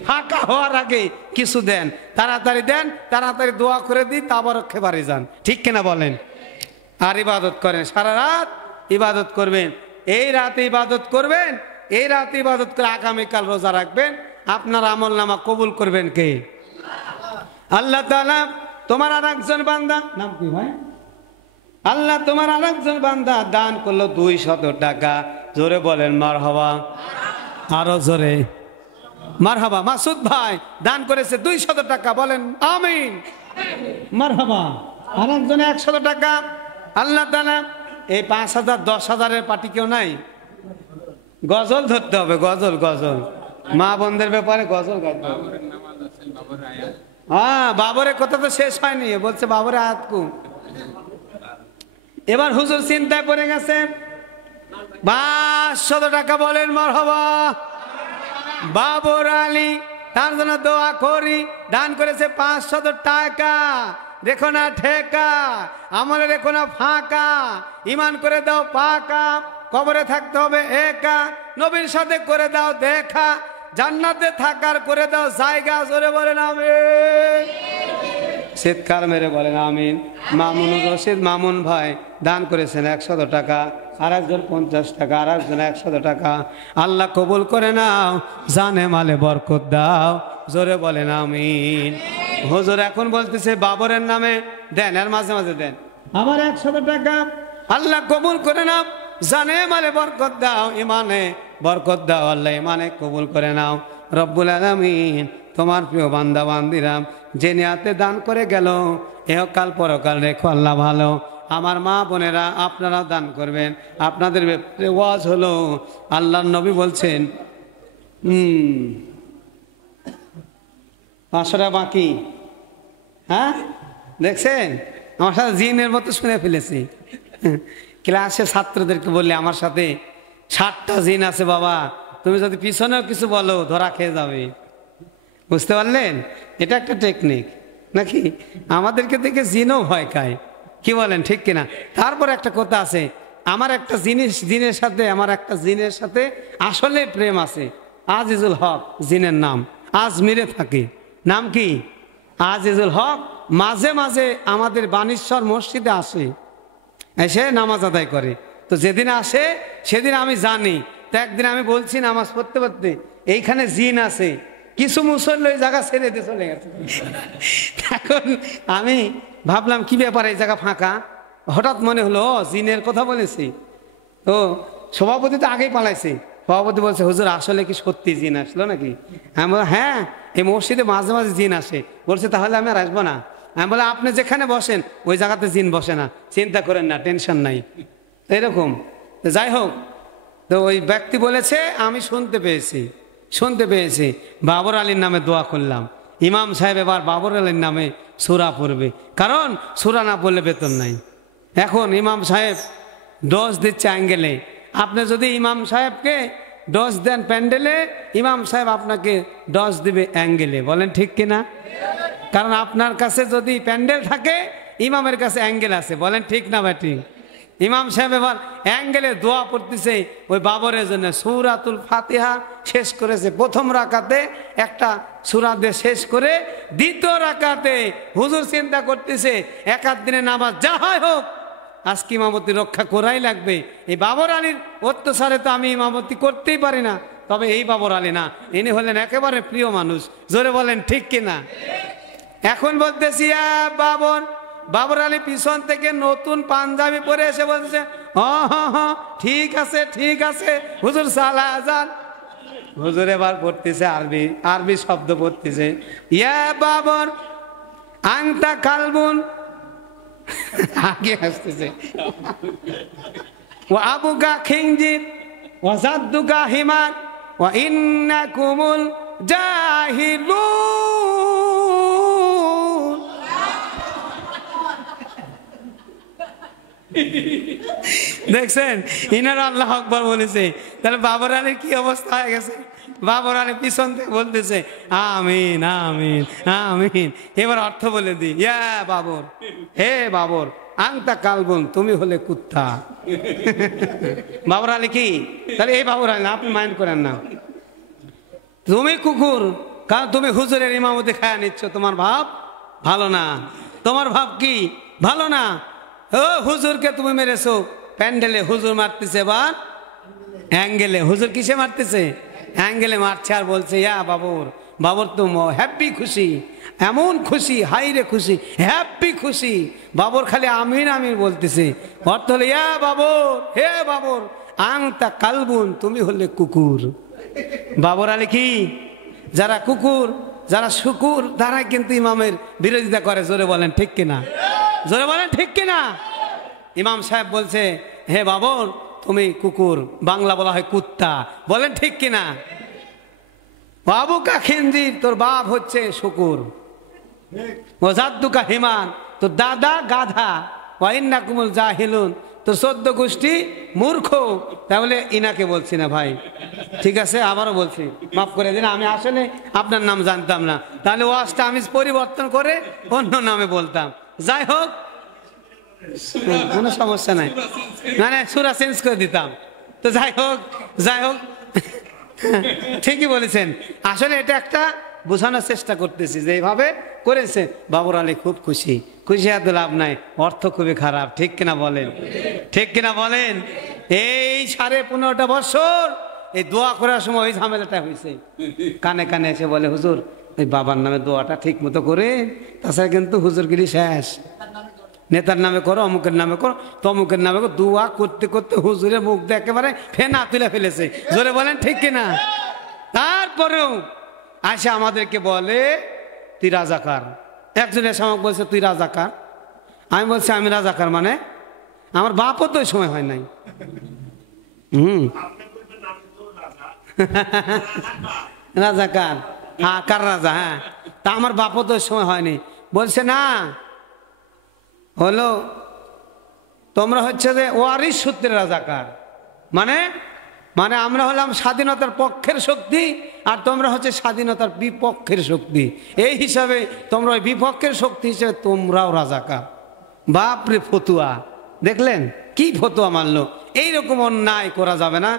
ফাঁকা হওয়ার আগে কিছু দেন, তাড়াতাড়ি দেন, তাড়াতাড়ি দোয়া করে দিই, তারপর খেবারে যান। ঠিক কিনা বলেন? আর ইবাদত করেন, সারা রাত ইবাদত করবেন, এই রাতে ইবাদত করবেন, এই রাতে ইবাদত করে আগামীকাল রোজা রাখবেন। আপনার আমল নামা কবুল করবেন কে? আল্লাহ তাআলা। তোমার আর একজন বান্দা, নাম কি ভাই? আল্লাহ তোমার আর একজন বান্দা দান করলো 200 টাকা। জোরে বলেন মারহাবা। আরো জোরে মারহাবা। মাসুদ ভাই দান করেছে 200 টাকা, বলেন আমিন মারহাবা। আর একজনে 100 টাকা। আল্লাহ তাআলা এই 5000 10,000-এর পার্টি কেউ নাই? গজল ধরতে হবে, গজল গজল মা বোনদের ব্যাপারে গজল গাইতে হবে। হ্যাঁ, বাবরের কথা তো শেষ হয়নি, বলছে বাবরের আয়াত কু। এবার হুজুর চিন্তায় পড়ে গেছে, 500 টাকা, বলেন মারহাবা। বাবর আলী, তার জন্য দোয়া করি, দান করেছে 500 টাকা। রেখো না ঠেকা, আমলে রেখো না ফাঁকা, ইমান করে দাও পাকা, কবরে থাকতে হবে একা, নবীর সাথে করে দাও দেখা, জান্নাতে থাকার করে দাও জায়গা। জোরে বলেন আমিন। চিৎকার মেরে বলেন আমিন। মামুনুর রশিদ মামুন ভাই দান করেছেন 100 টাকা, আর একজন 50 টাকা, আর একজন 100 টাকা। আল্লাহ কবুল করে নাও, জানে মালে বরকত দাও। জোরে বলেন আমিন। হুজুর এখন বলতেছে বাবরের নামে দেন, এর মাঝে মাঝে দেন আবার 100 টাকা। আল্লাহ কবুল করে নাও, জানে মালে বরকত দাও, ইমানে বরকত দাও। আল্লাহ ইমানে কবুল করে নাও। রব্বুল আলামিন তোমার প্রিয় বান্দা বান্দিরা যে নিয়াতে দান করে গেল, এহকাল পরকাল রেখো আল্লাহ ভালো। আমার মা বোনেরা আপনারা দান করবেন। আপনাদের ওয়াজ হলো, আল্লাহর নবী বলছেন 500 টাকা বাকি। হ্যাঁ দেখছেন, আমার সাথে জিনের মতো শুনে ফেলেছি। ক্লাসে ছাত্রদেরকে বললে আমার সাথে 60টা জিন আছে বাবা, তুমি যদি পিছনেও কিছু বলো ধরা খেয়ে যাবে। বুঝতে পারলেন? এটা একটা টেকনিক নাকি? আমাদেরকে দেখে জিনও ভয় খায়, কি বলেন ঠিক কিনা? তারপর একটা কথা আছে, আমার একটা জিনের সাথে আমার একটা জিনের সাথে আসলে প্রেম আছে। আজিজুল হক জিনের নাম, আজমিরে থাকে। নাম কি? আজিজুল হক। মাঝে মাঝে আমাদের বানেশ্বর মসজিদে আসে, এসে নামাজ আদায় করে। তো যেদিন আসে সেদিন আমি জানি। তো একদিন আমি বলছি নামাজ পড়তে পড়তে, এইখানে জিন আছে, কিছু মুসল্লি ওই জায়গা ছেড়ে দিয়ে চলে গেছে। এখন আমি ভাবলাম কি ব্যাপার, এই জায়গা ফাঁকা। হঠাৎ মনে হলো জিনের কথা বলেছি। তো সভাপতি তো আগেই পালাইছে। সভাপতি বলছে হুজুর আসলে কি সত্যি জিন আসলো নাকি? আমি বললাম হ্যাঁ, এই মসজিদে মাঝে মাঝে জিন আসে। বলছে তাহলে আমি আর আসবো না। আমি বললাম আপনি যেখানে বসেন ওই জায়গাতে জিন বসে না, চিন্তা করেন না, টেনশন নাই। এরকম। যাই হোক, তো ওই ব্যক্তি বলেছে, আমি শুনতে পেয়েছি বাবর আলীর নামে দোয়া করলাম। ইমাম সাহেব এবার বাবর আলীর নামে সূরা পড়বে, কারণ সূরা না পড়লে বেতন নাই। এখন ইমাম সাহেব ডোজ দিচ্ছে অ্যাঙ্গেলে। আপনি যদি ইমাম সাহেবকে ডোজ দেন প্যান্ডেলে, ইমাম সাহেব আপনাকে ডোজ দিবে অ্যাঙ্গেলে। বলেন ঠিক কিনা? কারণ আপনার কাছে যদি প্যান্ডেল থাকে, ইমামের কাছে অ্যাঙ্গেল আছে। বলেন ঠিক না ব্যাটি? ইমাম সাহেব এবার অ্যাঙ্গেলে দোয়া পড়তেছে ওই বাবরের জন্য। সূরাতুল ফাতিহা শেষ করেছে প্রথম রাকাতে, একটা সূরা দিয়ে শেষ করে দ্বিতীয় রাকাতে হুজুর চিন্তা করতেছে এক আধ দিনের নামাজ যা হয় হোক, আজকে ইমামতি রক্ষা করাই লাগবে। এই বাবর আলীর অত্যাচারে তো আমি ইমামতি করতেই পারি না, তবে এই বাবর আলী না, ইনি হলেন একেবারে প্রিয় মানুষ। জোরে বলেন ঠিক কিনা? এখন বলতেছি বাবর আলী পিছন থেকে নতুন পাঞ্জাবি পরে এসে বলছে ঠিক আছে ঠিক আছে হুজুর সালা আজান। হুজুর এবার পড়তেছে আরবি শব্দ পড়তেছে, ইয়া বাবর আনতা কালবুন, আগে আসতেছে, ও আবুকা খিনজির ও জাদ্দুকা হিমার ও ইন্নাকুমুল জাহিলুন। দেখছেন, ইনারা আল্লাহু আকবার বলেছে। তাহলে বাবর আলীর কি অবস্থা হয়ে গেছে? বাবর আলী পিছন থেকে বলতেছে আমিন আমিন আমিন। এবার অর্থ বলে দি, ইয়া বাবর, হে বাবর, আংতা কালবন, তুমি হলে কুত্তা। বাবর আলী কি তাহলে এই বাবর আলী না, আপনি মাইন্ড করেন না, তুমি কুকুর, কারণ তুমি হুজুরের ইমামতি খায়া নিচ্ছ, তোমার ভাব ভালো না। তোমার ভাব কি ভালো না। ও হুজুরকে তুমি মেরেছো প্যান্ডেলে, হুজুর মারতেছে এবার অ্যাঙ্গেলে। হুজুর কিসে মারতেছে? অ্যাঙ্গেলে মারছে। আর বলছে ইয়া বাবর, বাবর তো হ্যাপি খুশি, এমন খুশি, হাইরে খুশি, হ্যাপি খুশি। বাবর খালি আমিন আমিন বলতেছে। অর্থ হলে ইয়া বাবর, হে বাবর, আংতা কালবুন, তুমি হলে কুকুর। বাবর আলী কি, যারা কুকুর, যারা শুকুর, তারাই কিন্তু ইমামের বিরোধিতা করে। জোরে বলেন ঠিক কিনা, জোরে বলেন ঠিক কিনা। ইমাম সাহেব বলছে হে বাবর তুমি কুকুর, বাংলা বলা হয় কুত্তা, বলেন ঠিক কিনা। বাবু কা খিনজির, তোর বাপ হচ্ছে শুকুর। ও জাদ্দুকা হিমান, তোর দাদা গাধা। ওয়াইন্না কুমুল জাহিলুন, তোর 14 গোষ্ঠী মূর্খ। তাহলে ইনাকে বলছি না ভাই, ঠিক আছে, আবারও বলছি, মাফ করে দিন, আমি আসলে আপনার নাম জানতাম না, তাহলে ওয়াজটা আমি পরিবর্তন করে অন্য নামে বলতাম। যাই হোক, কোনো সমস্যা নাই, না না সুরা চেঞ্জ করে দিতাম। তো যাই হোক, যাই হোক, ঠিকই বলেছেন। আসলে এটা একটা বোঝানোর চেষ্টা করতেছি যে এইভাবে করেছে। বাবর আলী খুব খুশি, খুশি এত লাভ নাই, অর্থ খুবই খারাপ, ঠিক কিনা বলেন, ঠিক কিনা বলেন। এই 15.5 বছর এই দোয়া করার সময় ওই ঝামেলাটা হয়েছে। কানে কানে এসে বলে হুজুর ওই বাবার নামে দোয়াটা ঠিক মতো করে, তাছাড়া কিন্তু হুজুরগিরি শেষ। নেতার নামে করো, অমুকের নামে করো, তমুকের নামে করো, দোয়া করতে করতে হুজুরের মুখ দিয়ে একেবারে ফেনা তুলে ফেলেছে। জোরে বলেন ঠিক কিনা। তারপরেও আসে আমাদেরকে বলে তুই রাজাকার। একজন এসে আমাকে বলছে তুই রাজাকার। আমি বলছি আমি রাজাকার মানে, আমার বাপও তো ওই সময় হয় নাই। রাজাকার, হ্যাঁ কার রাজা, হ্যাঁ, তা আমার বাপও তো ওই সময় হয়নি। বলছে না, হলো তোমরা হচ্ছে যে ওয়ারিশ সূত্রের রাজাকার, মানে মানে আমরা হলাম স্বাধীনতার পক্ষের শক্তি আর তোমরা হচ্ছে স্বাধীনতার বিপক্ষের শক্তি। এই হিসাবে তোমরা ওই বিপক্ষের শক্তি হিসেবে তোমরাও রাজাকার। বাপরে ফতুয়া, দেখলেন কি ফতুয়া মানলো। এইরকম অন্যায় করা যাবে না।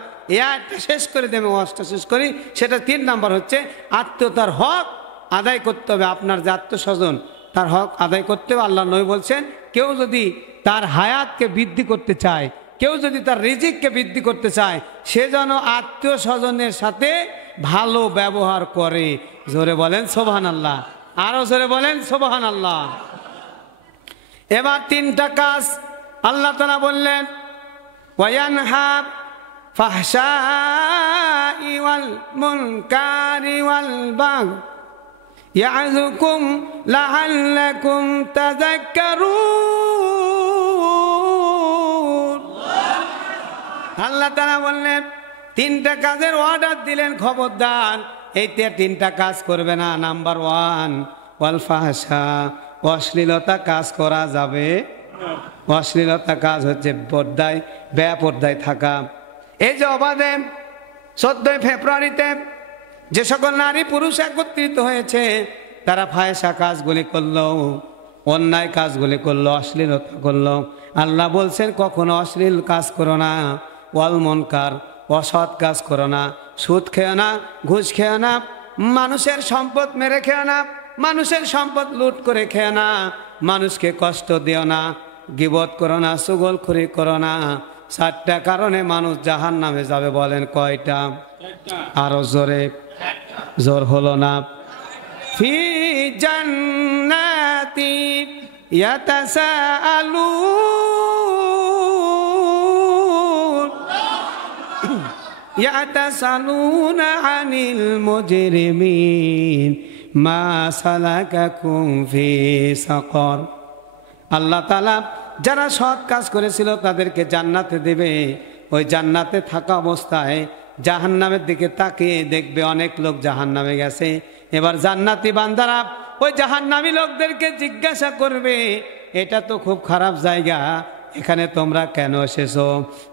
একটা শেষ করে দেবে, ওয়াজটা শেষ করি। সেটা 3 নাম্বার হচ্ছে আত্মীয়তার হক আদায় করতে হবে। আপনার যে আত্মস্বজন, তার হক আদায় করতে হবে। আল্লাহ নবী বলছেন কেউ যদি তার হায়াতকে বৃদ্ধি করতে চায়, কেউ যদি তার রিজিককে বৃদ্ধি করতে চায়, সে যেন আত্মীয় স্বজনের সাথে ভালো ব্যবহার করে। জোরে বলেন সুবহানাল্লাহ, আরো জোরে বলেন সুবহানাল্লাহ। এবার 3টা কাজ আল্লাহ তাআলা বললেন, ওয়ায়ানহা ফাহশাই ওয়াল মুনকারি ওয়াল বাগই ইয়াযুকুম লাআল্লাকুম তাযাক্কারুন। আল্লাহ তাআলা বললেন 3টা কাজের অর্ডার দিলেন, খবরদার এই 3টা কাজ করবে না। নাম্বার 1 ওয়াল ফাহশা, অশ্লীলতা কাজ করা যাবে। অশ্লীলতা কাজ হচ্ছে পর্দায় বেপর্দায় থাকা। এই যে অবাধে 14 ফেব্রুয়ারিতে যে সকল নারী পুরুষ একত্রিত হয়েছে, তারা ফাহেসা কাজগুলি করলো, অন্যায় কাজগুলি করলো, অশ্লীলতা করলো। আল্লাহ বলছেন কখনো অশ্লীল কাজ করো না। ওয়াল মুনকার, অসৎ কাজ করো না। সুদ খেও না, ঘুষ খেও না, মানুষের সম্পদ মেরে খেও না, মানুষের সম্পদ লুট করে খেও না, মানুষকে কষ্ট দিও না, গীবত করো না, চুগলখড়ি করো না। 4টা কারণে মানুষ জাহান্নামে যাবে। বলেন কয়টা? আরো জোরে, জোর হলো না। ফি জান্নাতি ইয়াতাসাআলুন ইয়াতাসালুনা আনিল মুজরিমিন মা সালাকাকুম ফি সাকর। আল্লাহ তাআলা যারা সৎ কাজ করেছিল তাদেরকে জান্নাতে দেবে। ওই জান্নাতে থাকা অবস্থায় জাহান্নামের দিকে তাকিয়ে দেখবে অনেক লোক জাহান্নামে গেছে। এবার জান্নাতি বান্দারা ওই জাহান্নামী লোকদেরকে জিজ্ঞাসা করবে, এটা তো খুব খারাপ জায়গা, এখানে তোমরা কেন এসেছো?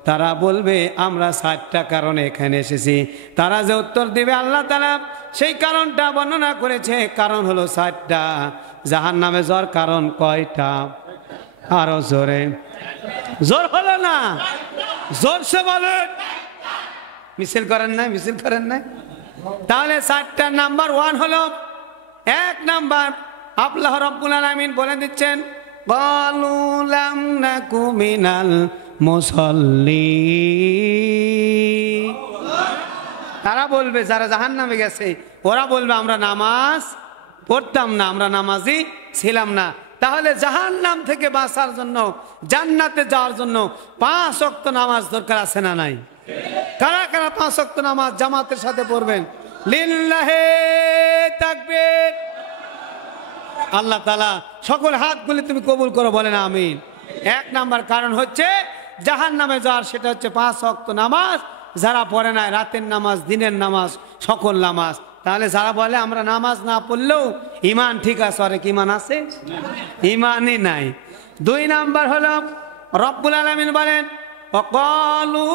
তারা বলবে আমরা 7টা কারণে এখানে এসেছি। তারা যে উত্তর দিবে আল্লাহ তাআলা সেই কারণটা বর্ণনা করেছে। কারণ হলো 7টা। জাহান্নামে যাওয়ার কারণ কয়টা? আরো জোরে, জোর হলো না, জোরসে বলেন। মিছিল করেন নাই, মিছিল করেন নাই। তাহলে 7টা নাম্বার 1 হলো, 1 নাম্বার আল্লাহ রাব্বুল আলামিন বলে দিচ্ছেন ক্বালু লাম নাকু মিনাল মুসাল্লিন। তারা বলবে, যারা জাহান্নামে গেছে ওরা বলবে আমরা নামাজ পড়তাম না, আমরা নামাজি ছিলাম না। তাহলে জাহান্নাম থেকে বাঁচার জন্য, জান্নাতে যাওয়ার জন্য 5 ওয়াক্ত নামাজ দরকার আছে না নাই? কারা কারা 5 ওয়াক্ত নামাজ জামাতের সাথে পড়বেন? লিল্লাহি তাকবীর। আল্লাহ তাআলা সকল হাতগুলি তুমি কবুল করো, বলেন আমিন। 1 নাম্বার কারণ হচ্ছে জাহান্নামে যাওয়ার, সেটা হচ্ছে 5 ওয়াক্ত নামাজ যারা পড়ে না, রাতের নামাজ, দিনের নামাজ, সকল নামাজ। তাহলে যারা বলে আমরা নামাজ না পড়লেও ঈমান ঠিক আছে, আর কি ঈমান আছে? ঈমানই নাই। 2 নাম্বার হলো রব্বুল আলামিন বলেন ক্বালু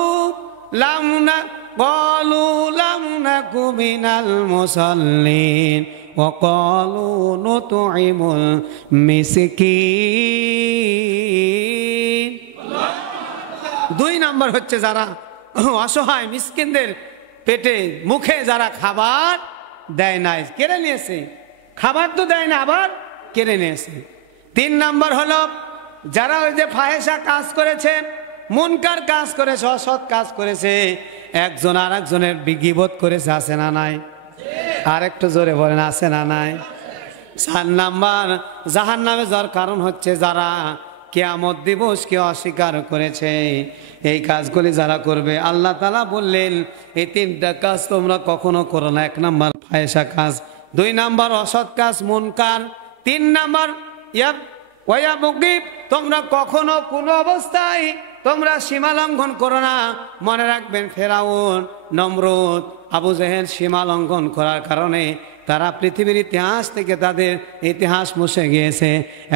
লাম নাকু মিনাল মুসাল্লিন ওয়া ক্বালু নুতঈমুল মিসকিন। 2 নাম্বার হচ্ছে যারা অসহায় মিসকিনদের পেটে মুখে যারা খাবার দেয় নাই, কেড়ে নিয়েছে। খাবার তো দেয় না, আবার কেড়ে নিয়েছে। 3 নাম্বার হলো যারা ওই যে ফাহেসা কাজ করেছে, মুনকার কাজ করেছে, অসৎ কাজ করেছে, একজন আর একজনের গীবত করেছে, আছে না নাই? আর একটু জোরে বলেন, আছে না নাই? 4 নাম্বার জাহান্নামে যাওয়ার কারণ হচ্ছে যারা কিয়ামত দিবসকে অস্বীকার করেছে। এই কাজগুলি যারা করবে, আল্লাহ তাআলা বললেন এই 3টা কাজ তোমরা কখনো করো না। 1 নাম্বার ফাহেসা কাজ, 2 নাম্বার অসৎ কাজ মুনকার, 3 নাম্বার ওয়াবগি, তোমরা কখনো কোনো অবস্থায় তোমরা সীমা লঙ্ঘন করো না। মনে রাখবেন ফেরাউন, নমরুদ, আবু জেহেল সীমা লঙ্ঘন করার কারণে তারা পৃথিবীর ইতিহাস থেকে তাদের ইতিহাস মুছে গিয়েছে।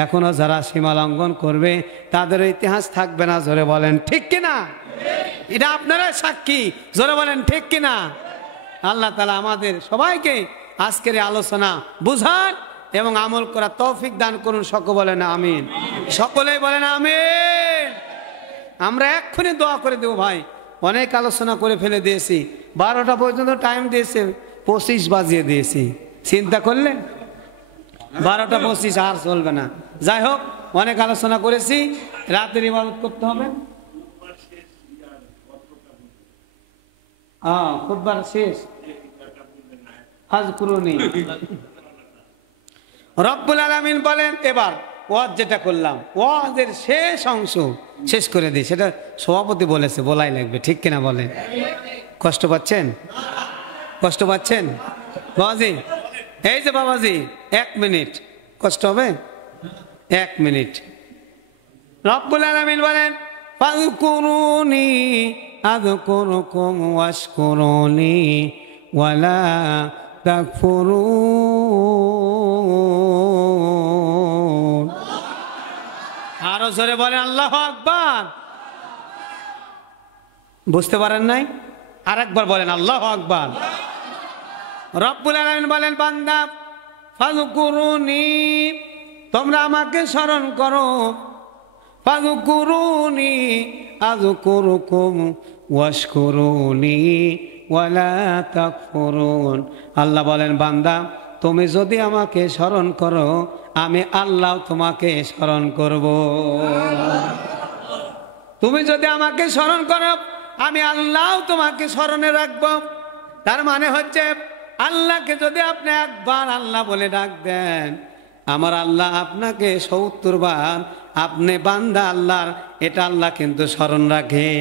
এখনো যারা সীমা লঙ্ঘন করবে তাদের ইতিহাস থাকবে না। জোরে বলেন ঠিক কিনা? এটা আপনারা সাক্ষী, জোরে বলেন ঠিক কিনা? আল্লাহ তাআলা আমাদের সবাইকে আজকের আলোচনা বুঝান এবং আমল করার তৌফিক দান করুন। সকলে বলেন আমিন, সকলেই বলেন আমিন। আমরা এক্ষুনি দোয়া করে দেবো ভাই, অনেক আলোচনা করে ফেলে দিয়েছি, 12টা পর্যন্ত টাইম দিয়েছে, 25 বাজিয়ে দিয়েছি। চিন্তা করলেন 12টা 25 আর চলবে না। যাই হোক, অনেক আলোচনা করেছি, রাতের ইবাদত করতে হবে। খুতবার শেষ, ফাজকুরুনি। রব্বুল আলামিন বলেন এবার ওয়াজ যেটা করলাম, ওয়াজের শেষ অংশ শেষ করে দিই। সেটা সভাপতি বলেছে, বলাই লাগবে, ঠিক কিনা বলেন? কষ্ট পাচ্ছেন? কষ্ট পাচ্ছেন বাবাজি? এই যে বাবাজি 1 মিনিট কষ্ট হবে, 1 মিনিট। রব্বুল আলামিন বলেন ফাযকুরুনি আযকুরুকুম ওয়াশকুরুনি ওয়ালা তাকফুরুন। আরো জোরে বলেন আল্লাহু আকবার। বুঝতে পারেন নাই? আরেকবার বলেন আল্লাহু আকবার। রব্বুল আলামিন বলেন বান্দা ফাযকুরুনি, তোমরা আমাকে স্মরণ করো, ফাযকুরুনি আযকুরুকুম ওয়াশকুরুনি ওয়ালা তাকফুরুন। আল্লাহ বলেন বান্দা তুমি যদি আমাকে স্মরণ করো, আমি আল্লাহ তোমাকে স্মরণ করব। তুমি যদি আমাকে স্মরণ করো, আমি আল্লাহ তোমাকে স্মরণে রাখব। তার মানে হচ্ছে আল্লাহকে যদি আপনি একবার আল্লাহ বলে ডাক দেন, আমার আল্লাহ আপনাকে 70 বার আপনি বান্দা আল্লাহর, এটা আল্লাহ কিন্তু স্মরণ রাখে।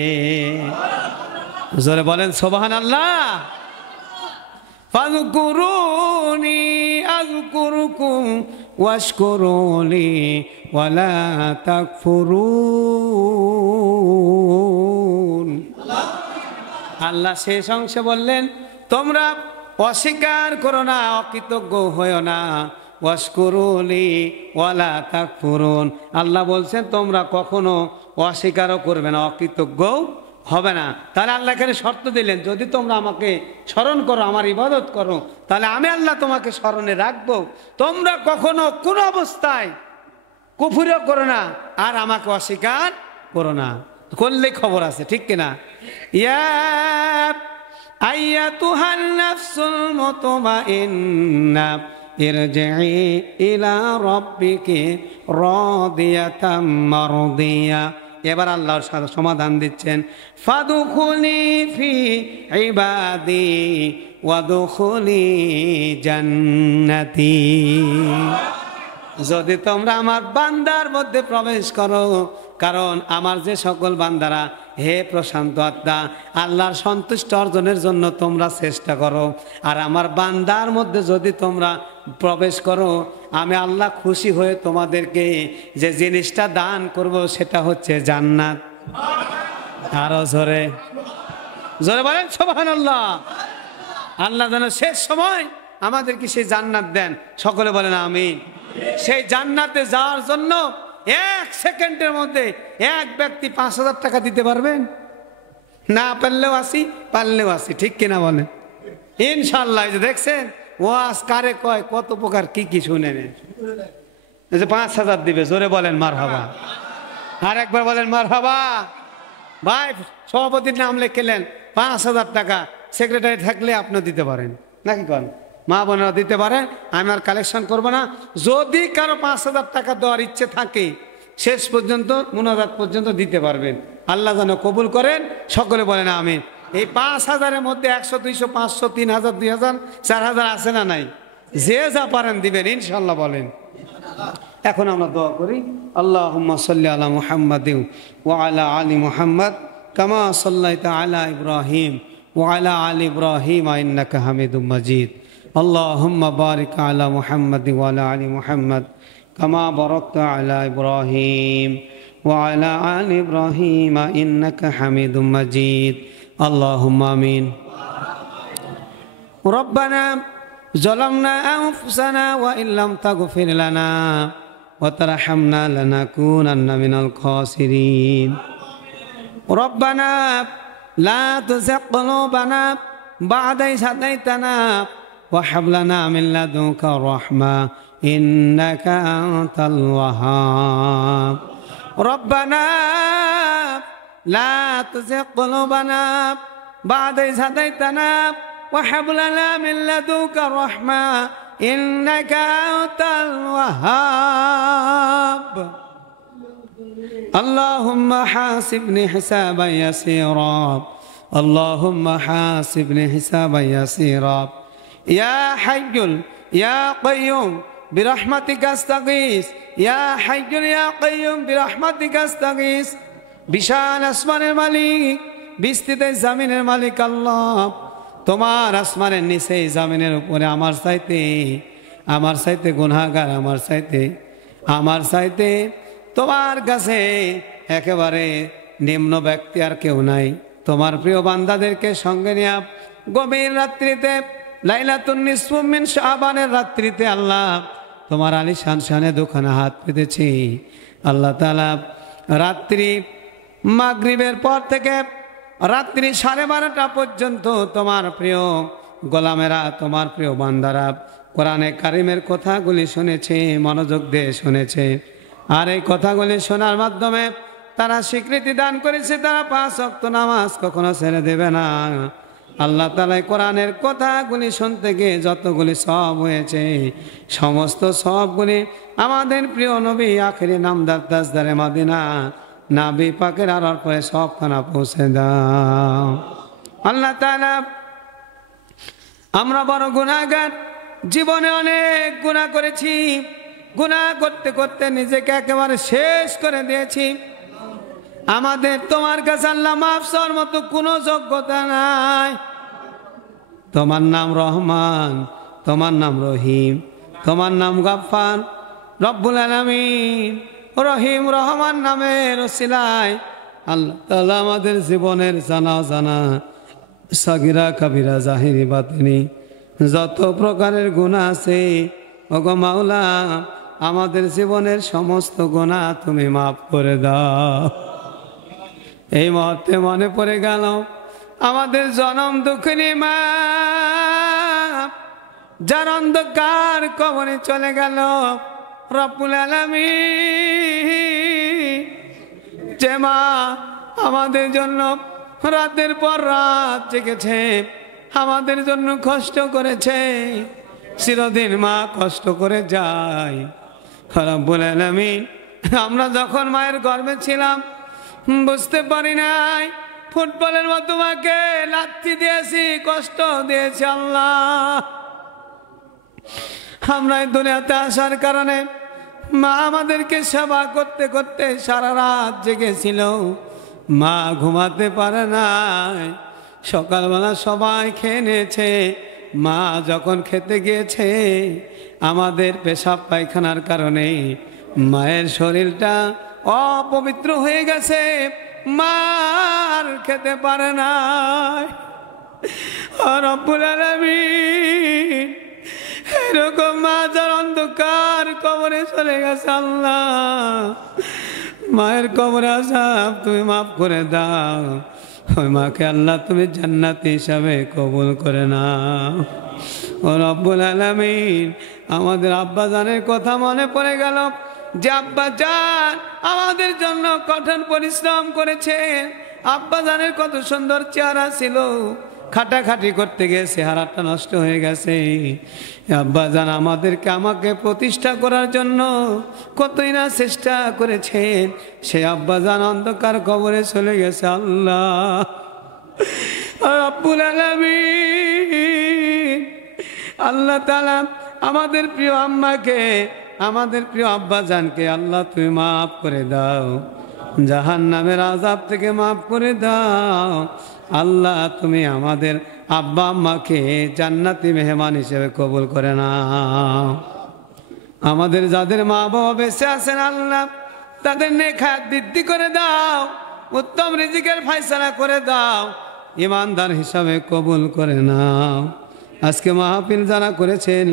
জোরে বলেন সুবহানাল্লাহ। ফাযকুরুনি আযকুরুকুম ওয়াশকুরুনি ওয়ালা তাকফুরুন। আল্লাহ শেষ অংশে বললেন তোমরা অস্বীকার করো না, অকৃতজ্ঞ হয়েও না, ওয়াশকুরুলি ওয়ালা তাকফুরুন। আল্লাহ বলছেন তোমরা কখনো অস্বীকারও করবে না, অকৃতজ্ঞও হবে না। তাহলে আল্লাহ এখানে শর্ত দিলেন, যদি তোমরা আমাকে স্মরণ করো, আমার ইবাদত করো, তাহলে আমি আল্লাহ তোমাকে স্মরণে রাখবো। তোমরা কখনো কোনো অবস্থায় কুফরিও করো না আর আমাকে অস্বীকার করো না, করলে খবর আছে, ঠিক কিনা? ইয়া আইয়াতুহান নাফসুল মুতমাইন্না ইরজিই ইলা রাব্বিকি রাদিয়াতাম মারদিয়া। এবার আল্লাহর সাথে সমাধান দিচ্ছেন, ফাদুখুলি ফি ইবাদি ওয়াদুখুলি জান্নাতি। যদি তোমরা আমার বান্দার মধ্যে প্রবেশ করো, কারণ আমার যে সকল বান্দারা হে প্রশান্ত আত্মা আল্লাহর সন্তুষ্ট অর্জনের জন্য তোমরা চেষ্টা করো, আর আমার বান্দার মধ্যে যদি তোমরা প্রবেশ করো, আমি আল্লাহ খুশি হয়ে তোমাদেরকে যে জিনিসটা দান করব সেটা হচ্ছে জান্নাত। আরো জোরে জোরে বলেন সুবহানাল্লাহ। আল্লাহ যেন শেষ সময় আমাদেরকে সেই জান্নাত দেন, সকলে বলেন আমিন। সেই জান্নাতে যাওয়ার জন্য 1 সেকেন্ডের মধ্যে এক ব্যক্তি 5,000 টাকা দিতে পারবেন? না পারলেও আসি, পারলেও আসি, ঠিক কিনা বলেন? ইনশাল্লাহ। যে দেখছেন ওয়াজ কারে কয়, কত প্রকার কি কি শুনে নেন। 5,000 দিবে, জোরে বলেন মারহাবা। আর একবার বলেন মারহাবা। ভাই সভাপতির নাম লিখলেন 5,000 টাকা, সেক্রেটারি থাকলে আপনি দিতে পারেন নাকি? কন মা বোনেরা দিতে পারেন, আমি আর কালেকশন করবো না। যদি কারো 5,000 টাকা দেওয়ার ইচ্ছে থাকে শেষ পর্যন্ত মুনাজাত পর্যন্ত দিতে পারবেন। আল্লাহ যেন কবুল করেন, সকলে বলেন আমিন। এই 5,000-এর মধ্যে 100, 200, 500, 3,000, 2,000, 4,000 আছে না নাই? যে যা পারেন দিবেন ইনশাল্লাহ বলেন। এখন আমরা দোয়া করি, আল্লাহুম্মা সাল্লি আলা মুহাম্মাদিন ওয়া আলা আলি মুহাম্মাদ কামা সাল্লাইতা আলা ইব্রাহিম ওয়া আলা আলি ইব্রাহিম ইন্নাকা হামিদুম মাজিদ। اللهم بارك على محمد وعلى آل محمد كما باركت على إبراهيم وعلى آل إبراهيم إنك حميد مجيد اللهم آمين ربنا ظلمنا أنفسنا وإن لم تغفر لنا وترحمنا لنكونن من الخاسرين ربنا لا تزغ قلوبنا بعد إذ هديتنا وهب لنا من لدنك رحمة إنك أنت الوهاب ربنا لا تزغ قلوبنا بعد إذ هديتنا وهب لنا من لدنك رحمة إنك أنت الوهاب اللهم حاسبني حسابا يسيرا اللهم حاسبني حسابا يسيرا يا حي يا قيوم برحمتك استغيث يا حي يا قيوم برحمتك استغيث বিশাল আসমানের মালিক, বিস্তৃত জমিনের মালিক আল্লাহ, তোমার আসমানের নিচে জমিনের উপরে আমার চাইতে গুনাহগার, আমার চাইতে তোমার কাছে একেবারে নিম্ন ব্যক্তি আর কেউ নাই। তোমার প্রিয় বান্দাদেরকে সঙ্গে নিয়ে গভীর রাত্রিতে লাইলাতুন নিসফু মিন শাবানের রাত্রিতে আল্লাহ তোমার আলিশান শানে দুখানা হাত পেতেছি। আল্লাহ তাআলা রাত্রি মাগরিবের পর থেকে রাত্রি 12:30 পর্যন্ত তোমার প্রিয় গোলামেরা, তোমার প্রিয় বান্দারা কোরআনে কারিমের কথাগুলি শুনেছে, মনোযোগ দিয়ে শুনেছে। আর এই কথাগুলি শোনার মাধ্যমে তারা স্বীকৃতি দান করেছে তারা 5 ওয়াক্ত নামাজ কখনো ছেড়ে দেবে না। আল্লাহ তাআলা কোরআনের কথাগুলি শুনতে গিয়ে যতগুলি সওয়াব হয়েছে সমস্ত সওয়াবগুলি আমাদের প্রিয় নবী আখিরি নামদার তাজদারে মদিনা নবী পাকের আড়াল করে সবখানা পৌঁছে দাও। আল্লাহ তাআলা আমরা বড় গুনাহগার, জীবনে অনেক গুনাহ করেছি, গুনাহ করতে করতে নিজেকে একেবারে শেষ করে দিয়েছি। আমাদের তোমার কাছে আল্লাহ মাফ চাওয়ার মতো কোনো যোগ্যতা নাই। তোমার নাম রহমান, তোমার নাম রহিম, তোমার নাম গফফার, রব্বুল আলামিন। রহিম রহমান নামের ওসিলায় আল্লাহ তাআলা আমাদের জীবনের জানা জানা সাগিরা কাবিরা জাহিরি বাতিনি যত প্রকারের গুনাহ আছে ওগো মাওলা আমাদের জীবনের সমস্ত গুনাহ তুমি মাফ করে দাও। এই মুহূর্তে মনে পড়ে গেল আমাদের জনম দুঃখিনী মা, যার অন্ধকার কবরে চলে গেল। রব্বুল আলামিন যে মা আমাদের জন্য রাতের পর রাত জেগেছে, আমাদের জন্য কষ্ট করেছে, চিরদিন মা কষ্ট করে যায়। রব্বুল আলামিন আমরা যখন মায়ের গর্ভে ছিলাম বুঝতে পারি নাই, ফুটবলের মতো মাকে লাথি দিয়েছি, কষ্ট দিয়েছি আল্লাহ। আমরা এই দুনিয়াতে আসার কারণে মা আমাদেরকে সেবা করতে করতে সারা রাত জেগেছিল। মা ঘুমাতে পারে নাই, সকালবেলা সবাই খেয়ে নিয়েছে। মা যখন খেতে গিয়েছে আমাদের পেশাব পায়খানার কারণে মায়ের শরীরটা অপবিত্র হয়ে গেছে, মার খেতে পারে না। রব্বুল আলামিন এরকম মা যার অন্ধকার কবরে চলে গেছে, আল্লাহ মায়ের কবরে আযাব তুমি মাফ করে দাও। ওই মাকে আল্লাহ তুমি জান্নাতি হিসাবে কবুল করে নাও। ও রব্বুল আলামিন আমাদের আব্বা জানের কথা মনে পড়ে গেল, যে আব্বা জান আমাদের জন্য কঠোর পরিশ্রম করেছেন। আব্বা জানের কত সুন্দর চেহারা ছিল, খাটাখাটি করতে গিয়ে চেহারাটা নষ্ট হয়ে গেছে। আব্বা জান আমাকে প্রতিষ্ঠা করার জন্য কতই না চেষ্টা করেছেন, সে আব্বা জান অন্ধকার কবরে চলে গেছে। আল্লাহ রব্বুল আলামিন আল্লাহ তাআলা আমাদের প্রিয় আম্মাকে, আমাদের প্রিয় আব্বা জানকে আল্লাহ তুমি মাফ করে দাও, জাহান্নামের আযাব থেকে মাফ করে দাও। আল্লাহ তুমি আমাদের আব্বা আম্মাকে জান্নাতি মেহমান হিসেবে কবুল করে নাও। আমাদের যাদের মা বাবা বেঁচে আছেন আল্লাহ তাদের নেক হায়াত বৃদ্ধি করে দাও, উত্তম রিজিকের ফয়সালা করে দাও, ইমানদার হিসাবে কবুল করে নাও। আজকে মাহফিল যারা করেছেন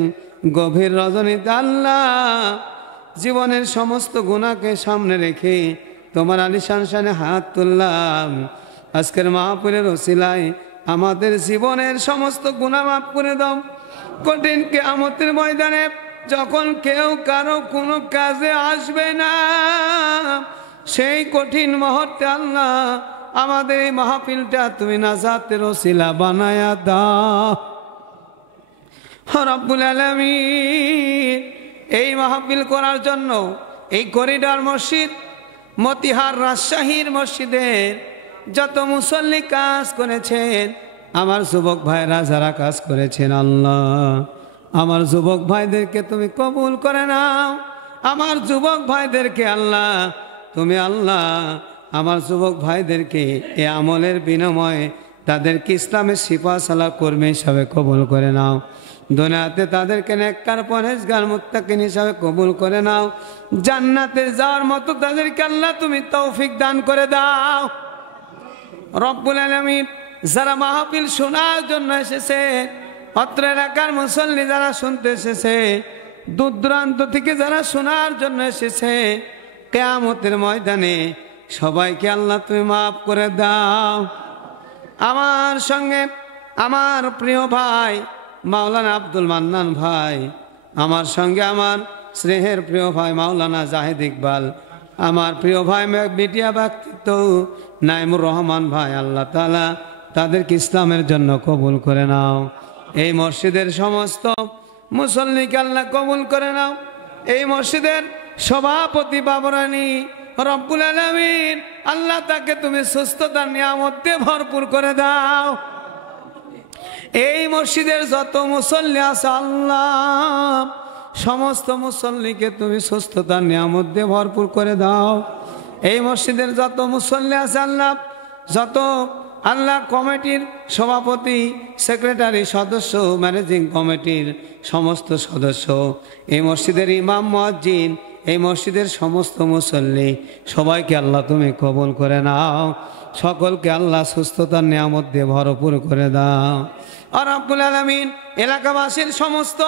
গভীর রজনীতে আল্লাহ জীবনের সমস্ত গুনাহকে সামনে রেখে তোমার আলিশান শানে হাত তুললাম। আজকের মাহফিলের ওসিলায় আমাদের জীবনের সমস্ত গুনাহ মাফ করে দাও। কঠিন কিয়ামতের ময়দানে যখন কেউ কারো কোনো কাজে আসবে না, সেই কঠিন মুহূর্তে আল্লাহ আমাদের এই মাহফিলটা তুমি নাজাতের ওসিলা বানায়া দাও। রব্বুল আলামিন এই মাহফিল করার জন্য এই করিডোর মসজিদ মতিহার রাজশাহীর মসজিদের যত মুসল্লি কাজ করেছেন, আমার যুবক ভাইরা যারা কাজ করেছেন আল্লাহ আমার যুবক ভাইদেরকে তুমি কবুল করে নাও। আমার যুবক ভাইদেরকে আল্লাহ তুমি আল্লাহ আমার যুবক ভাইদেরকে এ আমলের বিনিময়ে তাদেরকে ইসলামের সিপাহসালার কর্মী হিসাবে কবুল করে নাও। দুনিয়াতে তাদেরকে নেককার পরহেজগার মুত্তাকিন হিসাবে কবুল করে নাও। জান্নাতে যাওয়ার মতো তাদেরকে আল্লাহ তুমি তৌফিক দান করে দাও। রব্বুল আলামিন যারা মাহফিল শোনার জন্য এসেছে, অত্র এলাকার মুসল্লি যারা শুনতে এসেছে, দূর দূরান্ত থেকে যারা শোনার জন্য এসেছে, কিয়ামতের ময়দানে সবাইকে আল্লাহ তুমি মাফ করে দাও। আমার সঙ্গে আমার প্রিয় ভাই মাওলানা আব্দুল মান্নান ভাই, আমার সঙ্গে আমার স্নেহের প্রিয় ভাই মাওলানা জাহিদ ইকবাল, আমার প্রিয় ভাই মিডিয়া ব্যক্তিত্ব নাইমুর রহমান ভাই, আল্লাহ তাআলা তাদেরকে ইসলামের জন্য কবুল করে নাও। এই মসজিদের সমস্ত মুসল্লিকে আল্লাহ কবুল করে নাও। এই মসজিদের সভাপতি বাবরানী রব্বুল আলামিন আল্লাহ তাকে তুমি সুস্থতার নিয়ামত দিয়ে ভরপুর করে দাও। এই মসজিদের যত মুসল্লি আছে আল্লাহ সমস্ত মুসল্লিকে তুমি সুস্থতার নিয়ামত দিয়ে ভরপুর করে দাও। এই মসজিদের যত মুসল্লি আছে আল্লাহ, যত আল্লাহ কমিটির সভাপতি, সেক্রেটারি, সদস্য, ম্যানেজিং কমিটির সমস্ত সদস্য, এই মসজিদের ইমাম, মুয়াজ্জিন, এই মসজিদের সমস্ত মুসল্লি সবাইকে আল্লাহ তুমি কবুল করে নাও। সকলকে আল্লাহ সুস্থতার নিয়ামত দিয়ে ভরপুর করে দাও। আর রব্বুল আলামিন এলাকাবাসীর সমস্ত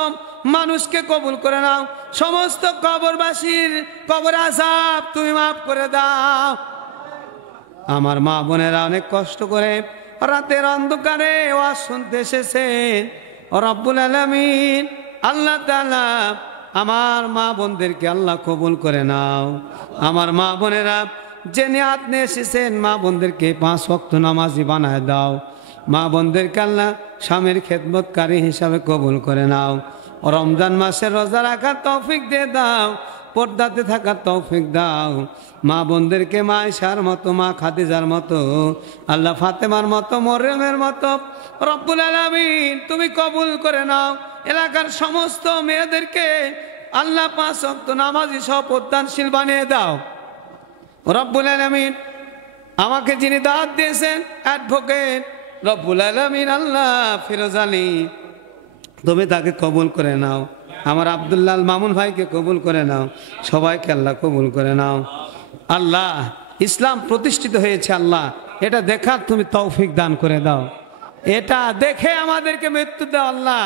মানুষকে কবুল করে নাও, সমস্ত কবরবাসীর কবর আযাব তুমি মাফ করে দাও। আমার মা বোনেরা অনেক কষ্ট করে রাতের অন্ধকারে ওয়াজ শুনতে এসেছেন। রব্বুল আলামিন আল্লাহ তাআলা আমার মা বোনদেরকে আল্লাহ কবুল করে নাও। আমার মা বোনেরা যে নিয়াত নিয়ে এসেছেন, মা বোনদেরকে 5 ওয়াক্ত নামাজি বানায় দাও। মা বোনদেরকে আল্লাহ স্বামীর খেদমতকারী হিসাবে কবুল করে নাও। রমজান মাসে রোজা রাখার তৌফিক দিয়ে দাও, পর্দাতে থাকার তৌফিক দাও। মা বোনদেরকে মা আয়েশার মতো, মা খাদিজার মতো, আল্লাহ ফাতেমার মতো, মরিয়মের মতো রব্বুল আলামিন তুমি কবুল করে নাও। এলাকার সমস্ত মেয়েদেরকে আল্লাহ 5 ওয়াক্ত নামাজি সহ পর্দানশীল বানিয়ে দাও। রব্বুল আলামিন আমাকে যিনি দাওয়াত দিয়েছেন অ্যাডভোকেট রব্বুল আলামিন আল্লাহ ফিরোজ আলী, তুমি তাকে কবুল করে নাও। আমার আব্দুল্লাহ মামুন ভাইকে কবুল করে নাও। সবাইকে আল্লাহ কবুল করে নাও। আল্লাহ ইসলাম প্রতিষ্ঠিত হয়েছে, আল্লাহ এটা দেখার তুমি তৌফিক দান করে দাও। এটা দেখে আমাদেরকে মৃত্যু দাও। আল্লাহ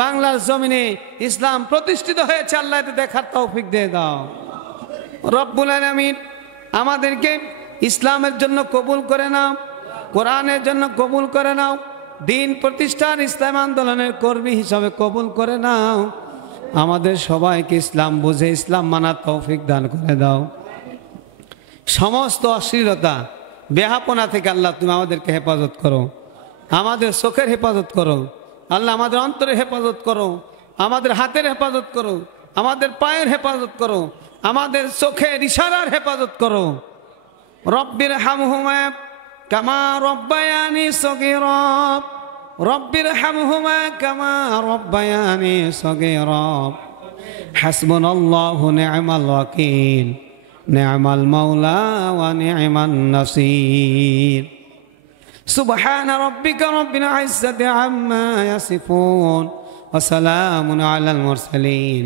বাংলার জমিনে ইসলাম প্রতিষ্ঠিত হয়েছে, আল্লাহ এটা দেখার তৌফিক দিয়ে দাও। রব্বুল আলামিন আমাদেরকে ইসলামের জন্য কবুল করে নাও, কোরআনের জন্য কবুল করে নাও, দিন প্রতিষ্ঠার ইসলাম আন্দোলনের কর্মী হিসাবে কবুল করে নাও। আমাদের সবাইকে ইসলাম বুঝে ইসলাম মানার তৌফিক দান করে দাও। সমস্ত অশ্লীলতা বেহাপনা থেকে আল্লাহ তুমি আমাদেরকে হেফাজত করো। আমাদের চোখের হেফাজত করো আল্লাহ, আমাদের অন্তরের হেফাজত করো, আমাদের হাতের হেফাজত করো, আমাদের পায়ের হেফাজত করো, আমাদের চোখের ইশারার হেফাজত করো। রব্বির হামহুমা কামা রব্বায়ানি সগীরা, রব্বির হামহুমা কামা রব্বায়ানি সগীরা। হাসবুনাল্লাহু নি'মাল ওয়াকিল, নি'মাল মাওলা ওয়া নি'মান নাসির। সুবহান রাব্বিকা রাব্বিল ইজ্জাতি আম্মা ইয়াসিফুন ওয়া সালামুন আলাল মুরসালিন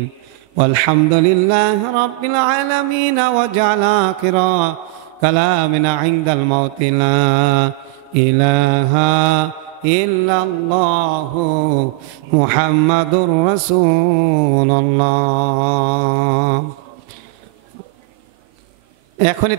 ওয়ালহামদুলিল্লাহি রাব্বিল আলামিন। ওয়া জা'ala আখিরা কালামিনা ইনদাল মাউতি লা ইলাহা ইল্লাল্লাহু মুহাম্মাদুর রাসূলুল্লাহ। এখনই